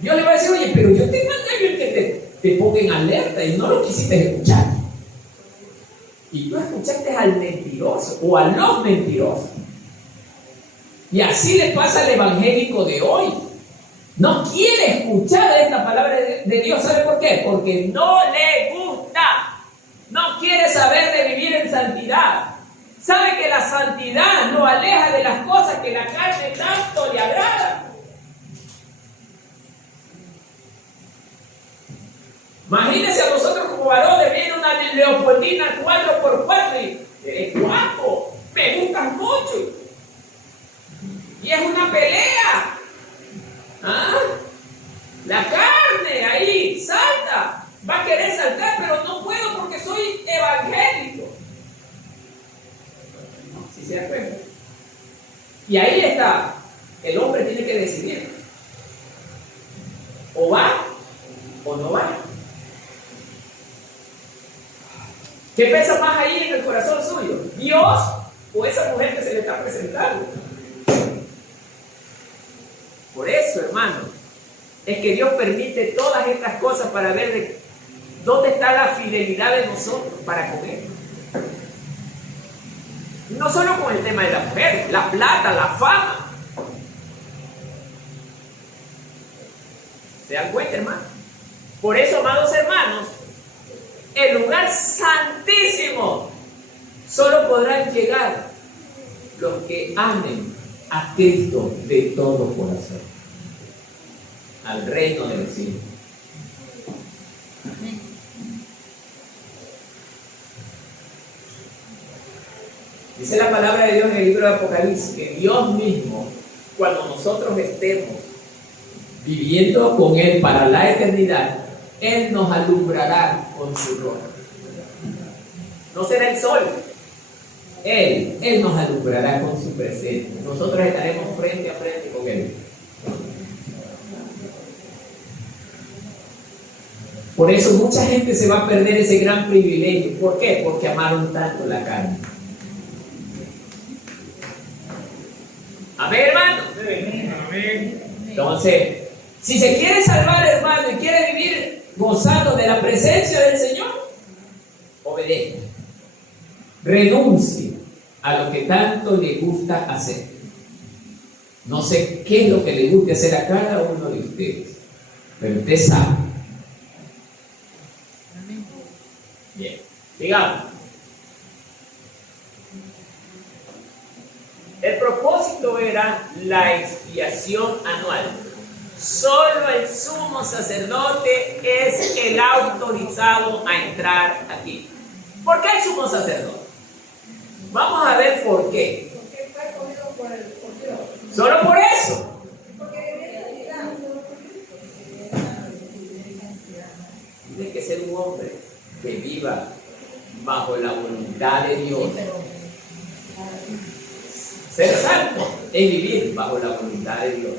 Dios le va a decir, oye, pero yo te mandé a alguien que te ponga en alerta y no lo quisiste escuchar. Y tú escuchaste al mentiroso o a los mentirosos. Y así le pasa al evangélico de hoy. No quiere escuchar esta palabra de Dios. ¿Sabe por qué? Porque no le gusta. No quiere saber de vivir en santidad. Sabe que la santidad lo aleja de las cosas que la carne tanto le agrada. Imagínense a nosotros como varones, viene una Leopoldina 4x4 y eres guapo, me gustas mucho. Y es una pelea. La carne ahí salta, va a querer saltar, pero no puedo porque soy evangélico. ¿Sí se da cuenta? Y ahí está, el hombre tiene que decidir. O va o no va. ¿Qué pesa más ahí en el corazón suyo? ¿Dios o esa mujer que se le está presentando? Por eso, hermano, es que Dios permite todas estas cosas para ver de dónde está la fidelidad de nosotros para con Él. No solo con el tema de la mujer, la plata, la fama. ¿Se dan cuenta, hermano? Por eso, amados hermanos, el lugar santísimo solo podrán llegar los que amen a Cristo de todo corazón, al reino del cielo. Dice la palabra de Dios en el libro de Apocalipsis que Dios mismo, cuando nosotros estemos viviendo con Él para la eternidad, Él nos alumbrará con su rostro. No será el sol. Él nos alumbrará con su presencia. Nosotros estaremos frente a frente con Él. Por eso mucha gente se va a perder ese gran privilegio. ¿Por qué? Porque amaron tanto la carne. Amén, hermano. Amén. Entonces, si se quiere salvar, hermano, y quiere vivir gozando de la presencia del Señor, obedezca. Renuncie a lo que tanto le gusta hacer. No sé qué es lo que le gusta hacer a cada uno de ustedes, pero usted sabe. Bien, digamos. El propósito era la expiación anual. Solo el sumo sacerdote es el autorizado a entrar aquí. ¿Por qué el sumo sacerdote? Vamos a ver por qué. Porque fue escogido por Dios. Solo por eso. Porque vivía en santidad. Tiene que ser un hombre que viva bajo la voluntad de Dios. Ser santo es vivir bajo la voluntad de Dios.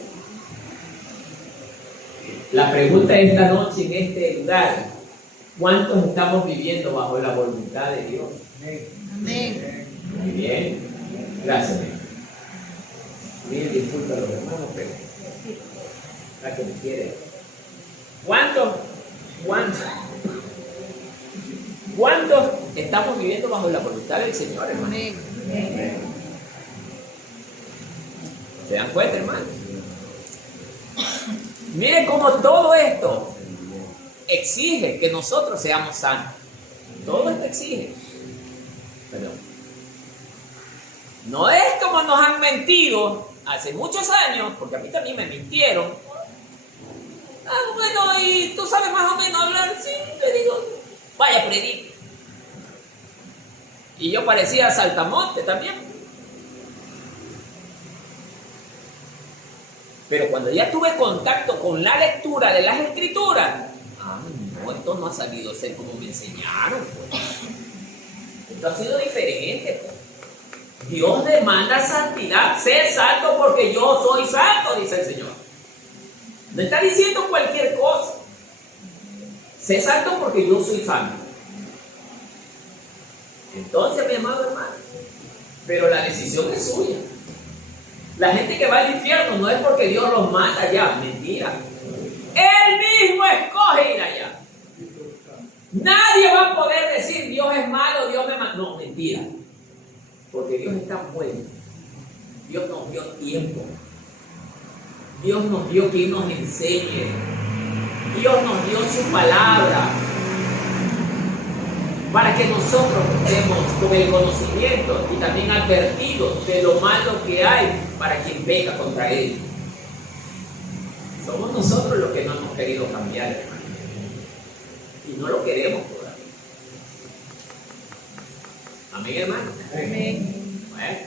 La pregunta de esta noche en este lugar: ¿cuántos estamos viviendo bajo la voluntad de Dios? Amén. Muy bien, gracias. Mil disculpas a los hermanos, pero la que me quiere. ¿Cuántos ¿Cuántos estamos viviendo bajo la voluntad del Señor, hermano? Amén. ¿Se dan cuenta, hermano? Miren cómo todo esto exige que nosotros seamos santos. Todo esto exige. Pero no es como nos han mentido hace muchos años, porque a mí también me mintieron. Ah, bueno, y tú sabes más o menos hablar. Sí, le digo, vaya, predique. Y yo parecía saltamonte también. Pero cuando ya tuve contacto con la lectura de las escrituras, no, esto no ha salido a ser como me enseñaron, pues. Esto ha sido diferente, pues. Dios demanda santidad. Sé santo porque yo soy santo, dice el Señor. No está diciendo cualquier cosa. Sé santo porque yo soy santo. Entonces, mi amado hermano, pero la decisión es suya. La gente que va al infierno no es porque Dios los manda allá, mentira. Él mismo escoge ir allá. Nadie va a poder decir Dios es malo, Dios me manda. No, mentira. Porque Dios está bueno. Dios nos dio tiempo. Dios nos dio quien nos enseñe. Dios nos dio su palabra para que nosotros estemos con el conocimiento y también advertidos de lo malo que hay para quien peca contra Él. Somos nosotros los que no hemos querido cambiar, hermano. Y no lo queremos todavía. Amén, hermano. Amén. Bueno,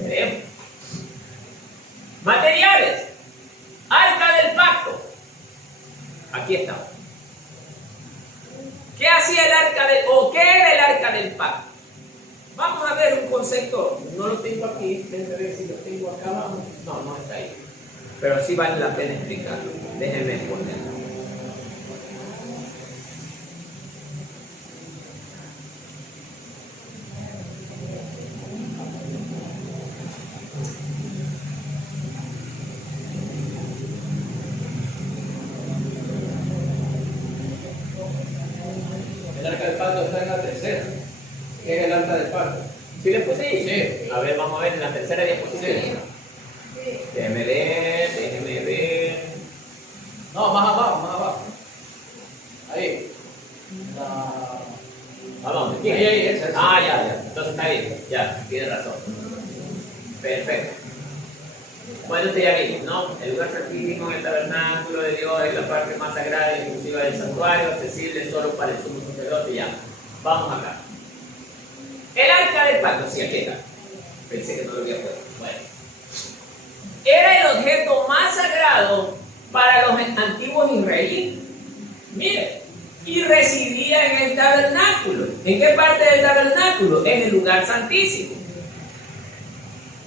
queremos. Materiales. Arca del pacto. Aquí está. ¿Qué hacía el arca o qué era el arca del pacto? Vamos a ver un concepto. No lo tengo aquí. Déjenme ver si lo tengo acá abajo. No, no está ahí. Pero sí vale la pena explicarlo. Déjenme ponerlo. El arca del pacto está en la tercera. ¿Qué es el arca del pacto? ¿Sí le puse ahí? Sí. A ver, vamos a ver en la tercera diapositiva. Sí. Déjenme ver. No, más abajo, más abajo. Ahí. ¿A dónde? Ahí, esa. Ah, ya. Entonces está ahí. Ya, tiene razón. Perfecto. Bueno, ya vimos, ¿no? El lugar santísimo, el tabernáculo de Dios, es la parte más sagrada y exclusiva del santuario, accesible solo para el sumo sacerdote. Ya. Vamos acá. El arca del pacto, sí, aquí está. Pensé que no lo había puesto. Bueno. Era el objeto más sagrado para los antiguos israelitas. Mire, y residía en el tabernáculo. ¿En qué parte del tabernáculo? En el lugar santísimo,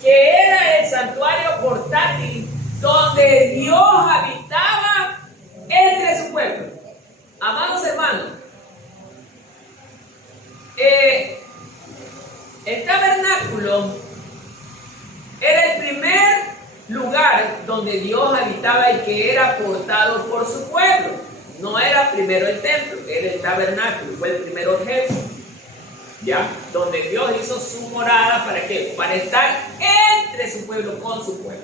que era el santuario portátil donde Dios habitaba entre su pueblo. Amados hermanos, el tabernáculo era el primer lugar donde Dios habitaba y que era portado por su pueblo. No era primero el templo, era el tabernáculo, fue el primer objeto, ¿ya? Donde Dios hizo su morada, ¿para qué? Para estar entre su pueblo, con su pueblo.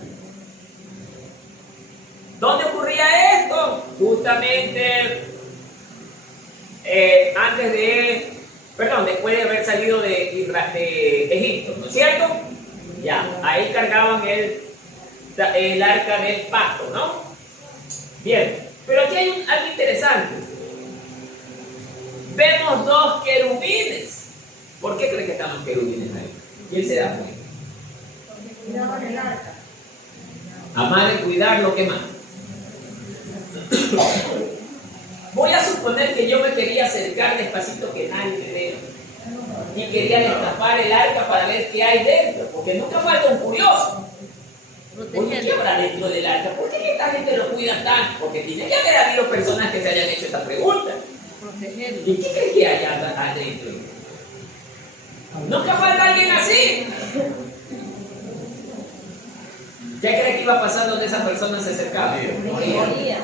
¿Dónde ocurría esto? Justamente después de haber salido de Egipto, ¿no es cierto? Ya, ahí cargaban el arca del pacto, ¿no? Bien, pero aquí hay algo interesante. Vemos dos querubines. ¿Por qué creen que están los querubines ahí? ¿Quién se da cuenta? Cuidaban el arca. Amar y cuidar lo que más. Voy a suponer que yo me quería acercar despacito que nadie me vea. Y quería destapar el arca para ver qué hay dentro. Porque nunca falta un curioso. Oye, ¿qué habrá dentro del arca? ¿Por qué esta gente lo cuida tanto? Porque tiene que haber habido personas que se hayan hecho esta pregunta. Protegerlo. ¿Y qué crees que hay adentro? Nunca falta alguien así. ¿Qué crees que iba a pasar donde esa persona se acercaba? Moría.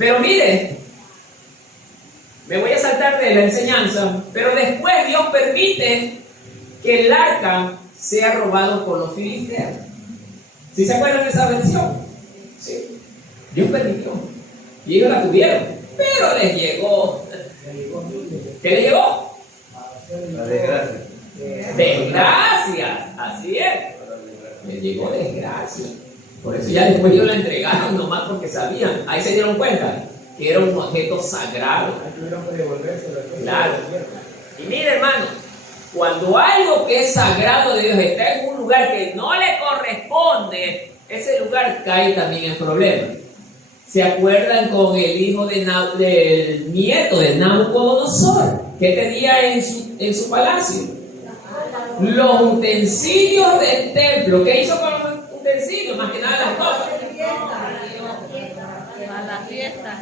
Pero mire, me voy a saltar de la enseñanza, pero después Dios permite que el arca sea robado por los filisteos. ¿Sí se acuerdan de esa versión? Sí. Dios permitió. Y ellos la tuvieron. Pero les llegó. ¿Qué les llegó? La desgracia. Desgracias. Así es. Les llegó desgracia. Por eso ya después ellos la entregaron nomás porque sabían. Ahí se dieron cuenta que era un objeto sagrado. Claro. Y mire, hermano, cuando algo que es sagrado de Dios está en un lugar que no le corresponde, ese lugar cae también en problemas. ¿Se acuerdan con el hijo del nieto de Nabucodonosor? ¿Qué tenía en su palacio? Los utensilios del templo. ¿Qué hizo con los utensilios? Más que nada las cosas. A la fiesta.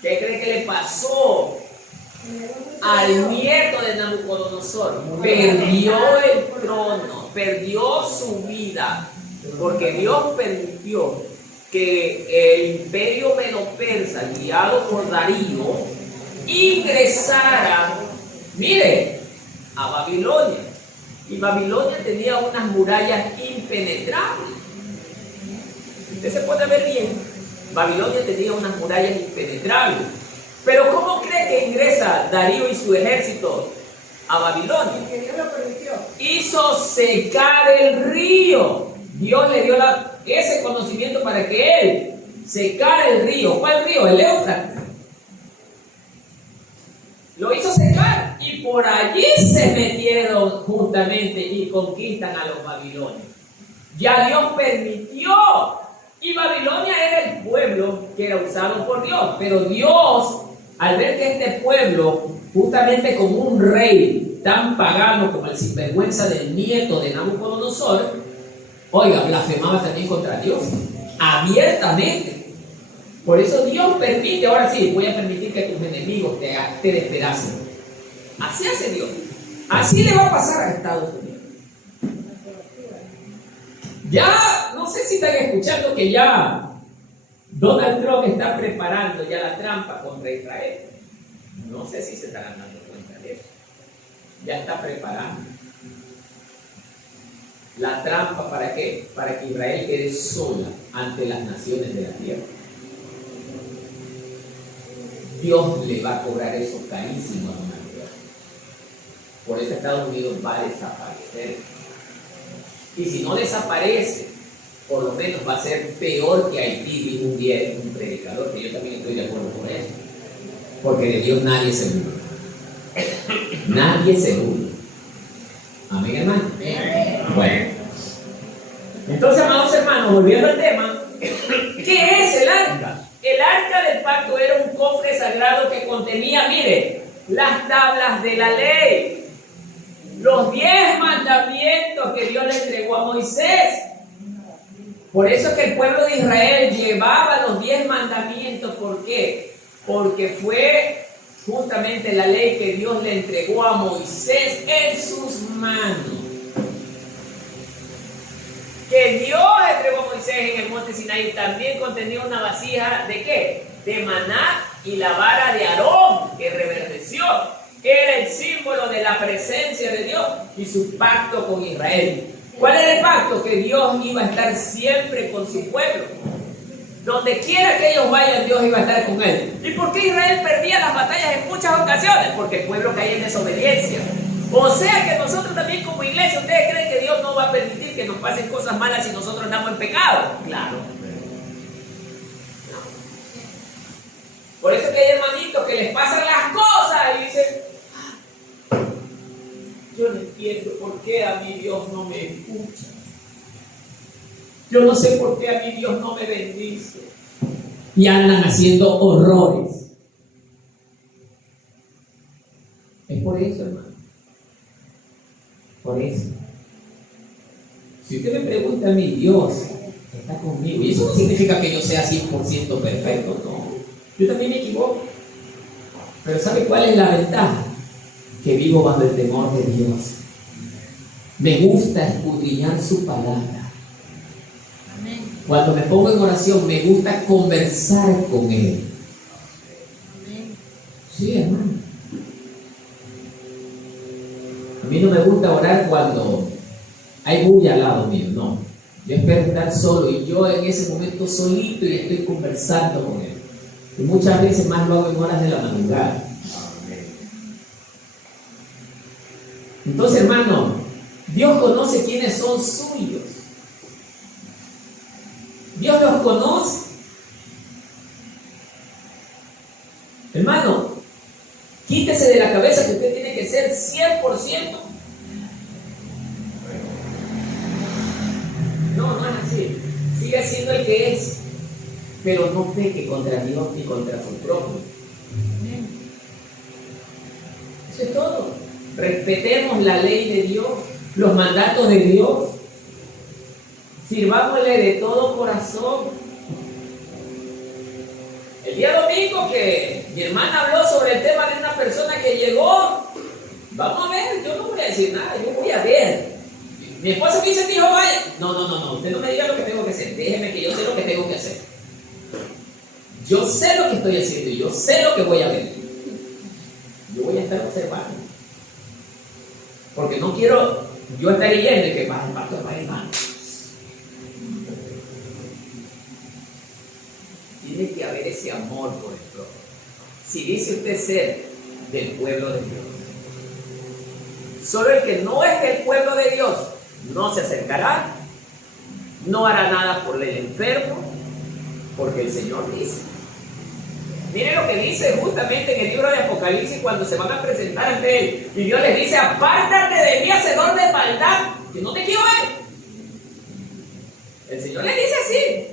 ¿Qué cree que le pasó al nieto de Nabucodonosor? Perdió el trono, perdió su vida, porque Dios permitió que el imperio medo-persa, guiado por Darío, ingresara, mire, a Babilonia. Y Babilonia tenía unas murallas impenetrables. Usted se puede ver bien. Babilonia tenía unas murallas impenetrables. Pero ¿cómo cree que ingresa Darío y su ejército a Babilonia? Que Dios lo permitió. Hizo secar el río. Dios le dio ese conocimiento para que él secara el río. ¿Cuál río? El Éufrates. Lo hizo secar y por allí se metieron juntamente y conquistan a los babilonios. Ya Dios permitió. Y Babilonia era el pueblo que era usado por Dios. Pero Dios, al ver que este pueblo, justamente como un rey tan pagano como el sinvergüenza del nieto de Nabucodonosor, oiga, blasfemaba también contra Dios, abiertamente. Por eso Dios permite, ahora sí, voy a permitir que tus enemigos te despedacen. Así hace Dios. Así le va a pasar a Estados Unidos. Ya, no sé si están escuchando que ya Donald Trump está preparando ya la trampa contra Israel. No sé si se estarán dando cuenta de eso. Ya está preparando la trampa, ¿para qué? Para que Israel quede sola ante las naciones de la tierra. Dios le va a cobrar eso carísimo a la humanidad. Por eso Estados Unidos va a desaparecer. Y si no desaparece, por lo menos va a ser peor que Haití, dijo un día un predicador, que yo también estoy de acuerdo con eso. Porque de Dios nadie se burla. Nadie se burla. Amén, hermano. Bueno. Entonces, amados hermanos, volviendo al tema, ¿qué es el arca? El arca del pacto era un cofre sagrado que contenía, mire, las tablas de la ley. Los 10 mandamientos que Dios le entregó a Moisés. Por eso es que el pueblo de Israel llevaba los 10 mandamientos. ¿Por qué? Porque fue justamente la ley que Dios le entregó a Moisés en sus manos. Que Dios entregó a Moisés en el monte Sinaí también contenía una vasija ¿de qué? De maná y la vara de Aarón que reverdeció. Era el símbolo de la presencia de Dios y su pacto con Israel. ¿Cuál era el pacto? Que Dios iba a estar siempre con su pueblo. Donde quiera que ellos vayan, Dios iba a estar con él. ¿Y por qué Israel perdía las batallas en muchas ocasiones? Porque el pueblo caía en desobediencia. O sea que nosotros también como iglesia, ¿ustedes creen que Dios no va a permitir que nos pasen cosas malas si nosotros andamos en pecado? Claro. Por eso que hay hermanitos que les pasan las cosas y dicen, yo no entiendo por qué a mí Dios no me escucha. Yo no sé por qué a mí Dios no me bendice. Y andan haciendo horrores. Es por eso, hermano. Por eso. Si usted me pregunta a mí, Dios está conmigo. Y eso no significa que yo sea 100% perfecto, no. Yo también me equivoco. Pero ¿sabe cuál es la ventaja? Que vivo bajo el temor de Dios. Me gusta escudriñar su palabra. Amén. Cuando me pongo en oración, me gusta conversar con Él. Amén. Sí, hermano. A mí no me gusta orar cuando hay bulla al lado mío, no. Yo espero estar solo y yo en ese momento solito y estoy conversando con Él. Y muchas veces más lo hago en horas de la madrugada. Entonces, hermano, Dios conoce quiénes son suyos. Dios los conoce. Hermano, quítese de la cabeza que usted tiene que ser 100%. No, no es así. Sigue siendo el que es, pero no peque contra Dios ni contra su propio. Eso es todo. Respetemos la ley de Dios, los mandatos de Dios. Sirvámosle de todo corazón. El día domingo que mi hermana habló sobre el tema de una persona que llegó, vamos a ver, yo no voy a decir nada, yo voy a ver. Mi esposa me dijo, vaya. No, usted no me diga lo que tengo que hacer, déjeme que yo sé lo que tengo que hacer. Yo sé lo que estoy haciendo y yo sé lo que voy a ver. Yo voy a estar observando. Porque no quiero yo estar yendo y que va el pastor, va hermano. Tiene que haber ese amor por el prójimo. Si dice usted ser del pueblo de Dios, solo el que no es del pueblo de Dios no se acercará, no hará nada por el enfermo, porque el Señor dice. Miren lo que dice justamente en el libro de Apocalipsis cuando se van a presentar ante Él. Y Dios les dice, apártate de mí, hacedor de maldad, que no te quiero ver. El Señor les dice así.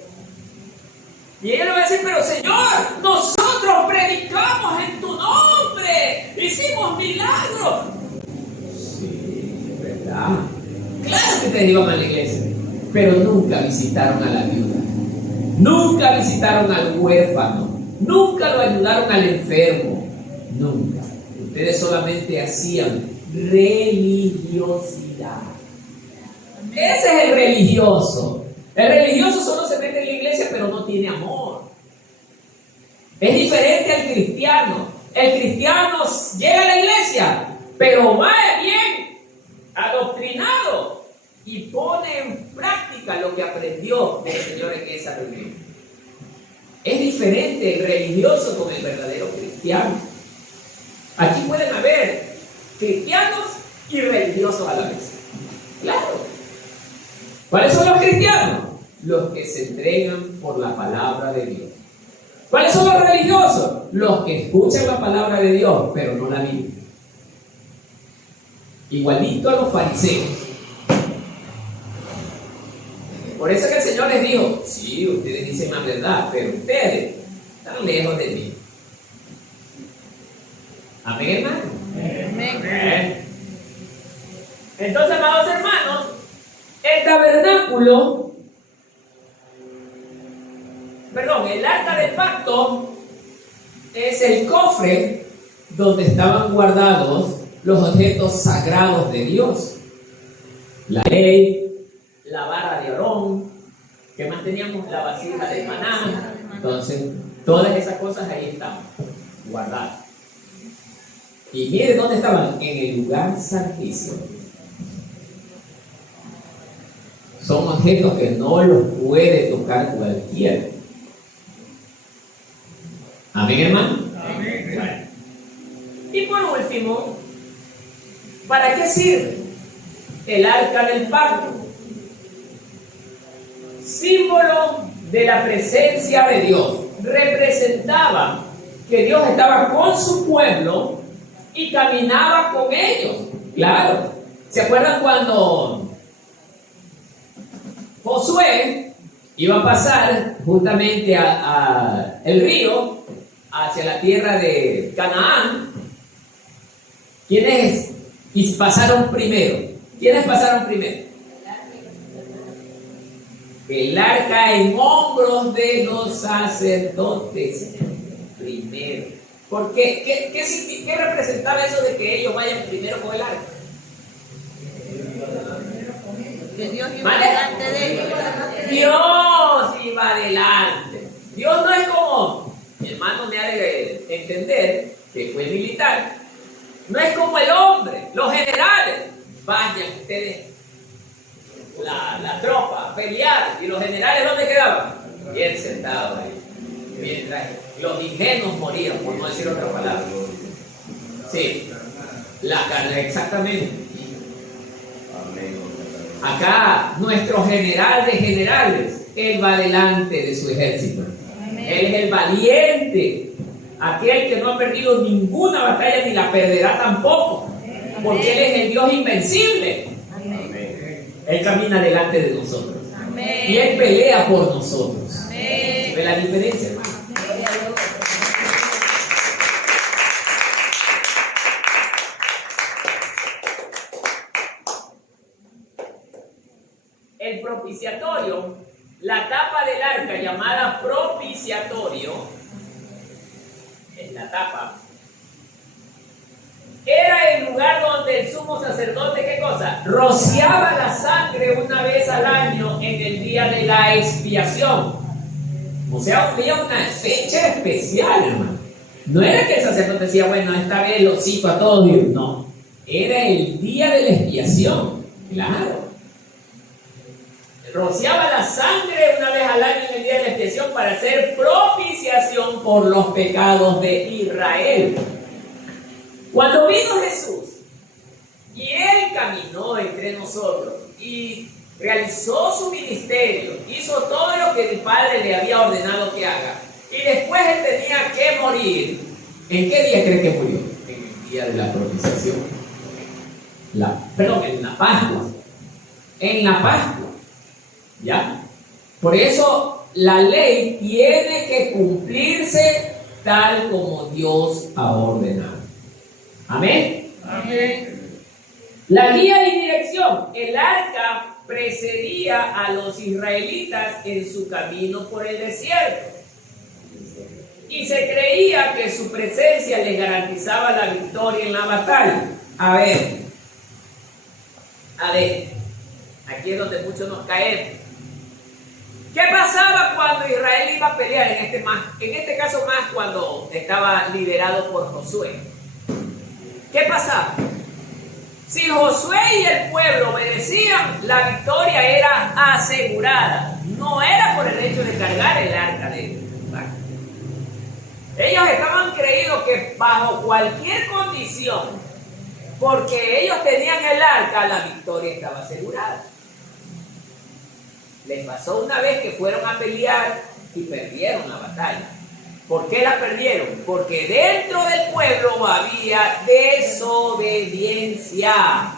Y ellos le van a decir, pero Señor, nosotros predicamos en tu nombre, hicimos milagros. Sí, ¿verdad? Claro que te iban a la iglesia, pero nunca visitaron a la viuda, nunca visitaron al huérfano, nunca lo ayudaron al enfermo, nunca. Ustedes solamente hacían religiosidad. Ese es el religioso. El religioso solo se mete en la iglesia, pero no tiene amor. Es diferente al cristiano. El cristiano llega a la iglesia, pero va bien adoctrinado y pone en práctica lo que aprendió del Señor en esa reunión. Es diferente el religioso con el verdadero cristiano. Aquí pueden haber cristianos y religiosos a la vez. Claro. ¿Cuáles son los cristianos? Los que se entregan por la palabra de Dios. ¿Cuáles son los religiosos? Los que escuchan la palabra de Dios, pero no la viven. Igualito a los fariseos. Por eso que el Señor les dijo, sí, ustedes dicen la verdad, pero ustedes están lejos de mí. Amén, hermano. Amén. Entonces, amados hermanos, el tabernáculo, el arca del pacto es el cofre donde estaban guardados los objetos sagrados de Dios. La ley, la vara de Aarón, que más teníamos, la vasija de maná. Entonces, todas esas cosas ahí estaban guardadas. Y miren dónde estaban, en el lugar santísimo. Son objetos que no los puede tocar cualquiera. Amén, hermano. Amén. Y por último, ¿para qué sirve el arca del pacto? Símbolo de la presencia de Dios. Representaba que Dios estaba con su pueblo y caminaba con ellos. Claro. ¿Se acuerdan cuando Josué iba a pasar justamente a el río hacia la tierra de Canaán? ¿Quiénes pasaron primero? ¿Quiénes pasaron primero? El arca en hombros de los sacerdotes primero. ¿Por qué? ¿Qué representaba eso de que ellos vayan primero con el arca? Que Dios iba ¿Vale? delante de ellos. Dios iba adelante. Dios no es como, mi hermano me ha de entender que fue militar. No es como el hombre, los generales. Vayan ustedes, la tropa, a pelear. ¿Y los generales dónde quedaban? Bien sentados ahí. Mientras los ingenuos morían, por no decir otra palabra. Sí, la carne, exactamente. Acá, nuestro general de generales, él va delante de su ejército. Él es el valiente, aquel que no ha perdido ninguna batalla ni la perderá tampoco, porque él es el Dios invencible. Él camina delante de nosotros y él pelea por nosotros. ¿Ve la diferencia, hermano? El propiciatorio, la tapa del arca llamada propiciatorio, es la tapa, era el lugar donde el sumo sacerdote, ¿qué cosa? Rociaba la sangre una vez al año en el día de la expiación. O sea, había una fecha especial, hermano. No era que el sacerdote decía, bueno, esta vez lo cito a todos. No, era el día de la expiación, claro. Rociaba la sangre una vez al año en el día de la expiación para hacer propiciación por los pecados de Israel. Cuando vino Jesús y Él caminó entre nosotros y realizó su ministerio, hizo todo lo que el Padre le había ordenado que haga, y después Él tenía que morir, ¿en qué día cree que murió? En el día de la propiciación. En la Pascua. En la Pascua. ¿Ya? Por eso la ley tiene que cumplirse tal como Dios ha ordenado. Amén. Amén. La guía y dirección. El arca precedía a los israelitas en su camino por el desierto. Y se creía que su presencia les garantizaba la victoria en la batalla. A ver, aquí es donde muchos nos caemos. ¿Qué pasaba cuando Israel iba a pelear? En este caso más cuando estaba liderado por Josué. ¿Qué pasaba? Si Josué y el pueblo obedecían, la victoria era asegurada. No era por el hecho de cargar el arca de ellos. Ellos estaban creídos que bajo cualquier condición, porque ellos tenían el arca, la victoria estaba asegurada. Les pasó una vez que fueron a pelear y perdieron la batalla. ¿Por qué la perdieron? Porque dentro del pueblo había desobediencia.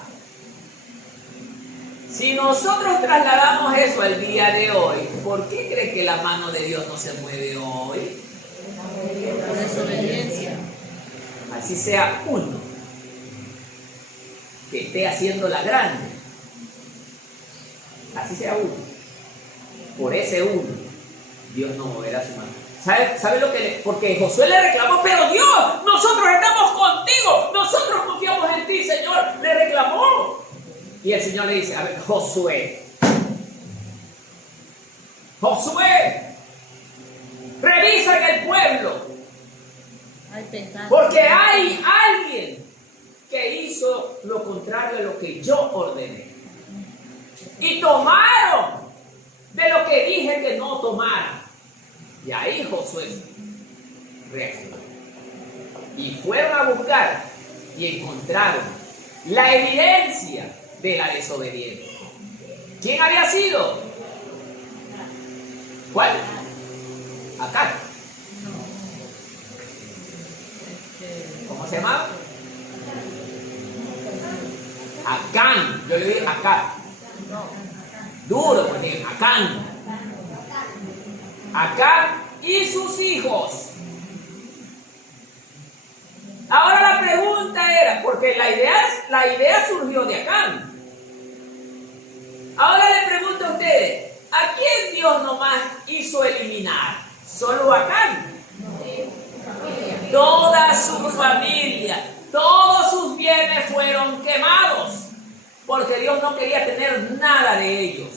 Si nosotros trasladamos eso al día de hoy, ¿por qué cree que la mano de Dios no se mueve hoy? Por desobediencia. Así sea uno que esté haciendo la grande. Así sea uno. Por ese uno, Dios no moverá su mano. ¿Sabe lo que porque Josué le reclamó? Pero Dios, nosotros estamos contigo, nosotros confiamos en ti, Señor. Le reclamó. Y el Señor le dice, a ver, Josué, revisa en el pueblo, porque hay alguien que hizo lo contrario a lo que yo ordené. Y tomaron de lo que dije que no tomaran. Y ahí Josué reaccionó. Y fueron a buscar y encontraron la evidencia de la desobediencia. ¿Quién había sido? ¿Cuál? Acán. ¿Cómo se llamaba? Acán. Yo le dije Acán. Duro, porque Acán. Acán y sus hijos. Ahora la pregunta era, porque la idea surgió de Acán. Ahora le pregunto a ustedes, ¿a quién Dios nomás hizo eliminar? ¿Solo a Acán? Toda su familia, todos sus bienes fueron quemados. porque Dios no quería tener nada de ellos.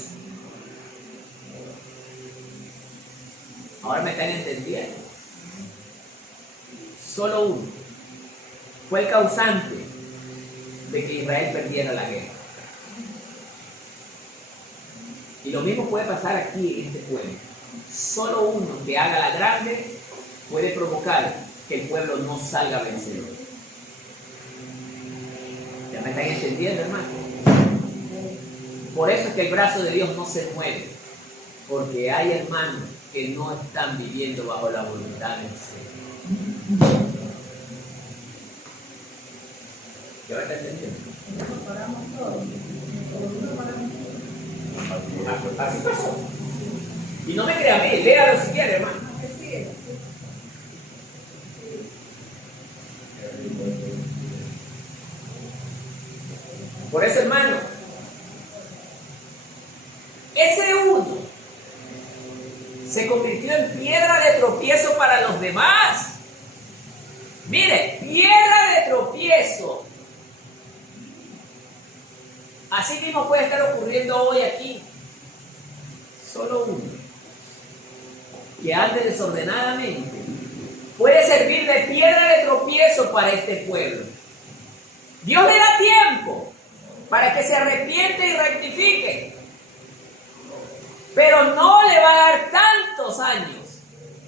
Ahora me están entendiendo. Solo uno fue el causante de que Israel perdiera la guerra. Y lo mismo puede pasar aquí en este pueblo. Solo uno que haga la grande puede provocar que el pueblo no salga vencedor. ¿Ya me están entendiendo, hermano? Por eso es que el brazo de Dios no se mueve, porque hay hermanos que no están viviendo bajo la voluntad del Señor. ¿Ya me están entendiendo? Así pasó. Y no me crea a mí, léalo si quiere, hermano. Por eso, hermano, ese uno se convirtió en piedra de tropiezo para los demás. Mire, piedra de tropiezo. Así mismo puede estar ocurriendo hoy aquí. Solo uno que ande desordenadamente puede servir de piedra de tropiezo para este pueblo. Dios le da tiempo para que se arrepiente y rectifique, pero no le va a dar tantos años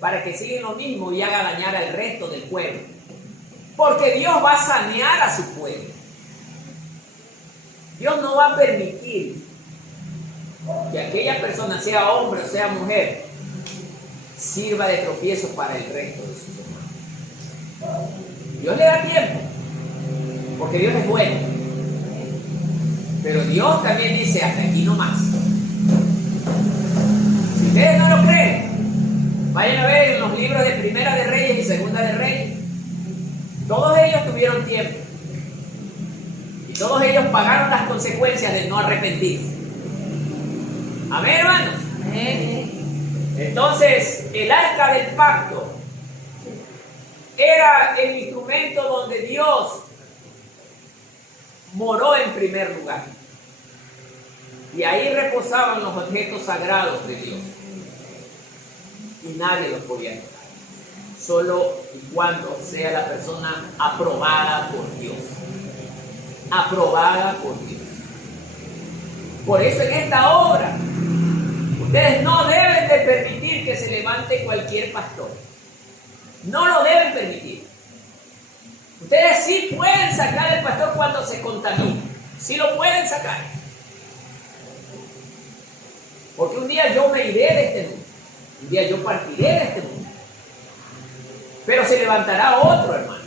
para que siga lo mismo y haga dañar al resto del pueblo, porque Dios va a sanear a su pueblo. Dios no va a permitir que aquella persona, sea hombre o sea mujer, sirva de tropiezo para el resto de sus hermanos. Dios le da tiempo, porque Dios es bueno. Pero Dios también dice, hasta aquí no más. Si ustedes no lo creen, vayan a ver en los libros de Primera de Reyes y Segunda de Reyes. Todos ellos tuvieron tiempo. Y todos ellos pagaron las consecuencias de no arrepentirse. Amén, hermanos. Amén. Entonces, el arca del pacto era el instrumento donde Dios moró en primer lugar. Y ahí reposaban los objetos sagrados de Dios. Y nadie los podía tocar. Solo y cuando sea la persona aprobada por Dios. Aprobada por Dios. Por eso en esta obra, ustedes no deben de permitir que se levante cualquier pastor. No lo deben permitir. Ustedes sí pueden sacar al pastor cuando se contamina. Sí lo pueden sacar. Porque un día yo me iré de este mundo. Un día yo partiré de este mundo. Pero se levantará otro, hermano.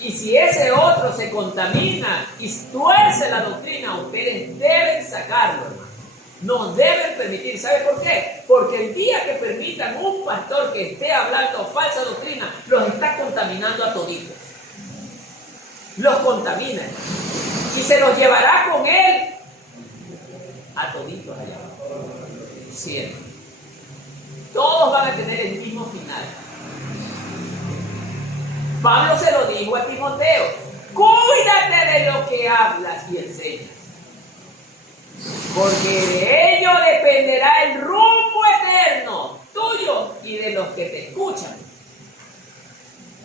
Y si ese otro se contamina y tuerce la doctrina, ustedes deben sacarlo, hermano. No deben permitir. ¿Sabe por qué? Porque el día que permitan un pastor que esté hablando falsa doctrina, los está contaminando a toditos. Los contamina. Y se los llevará con él a toditos allá abajo. Siempre. Todos van a tener el mismo final. Pablo se lo dijo a Timoteo: cuídate de lo que hablas y enseñas, porque de ello dependerá el rumbo eterno tuyo y de los que te escuchan.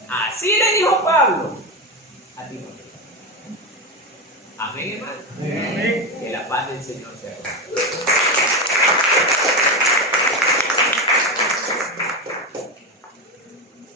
Así le dijo Pablo a Timoteo. Amén, hermano. Amén. Que la paz del Señor sea con nosotros.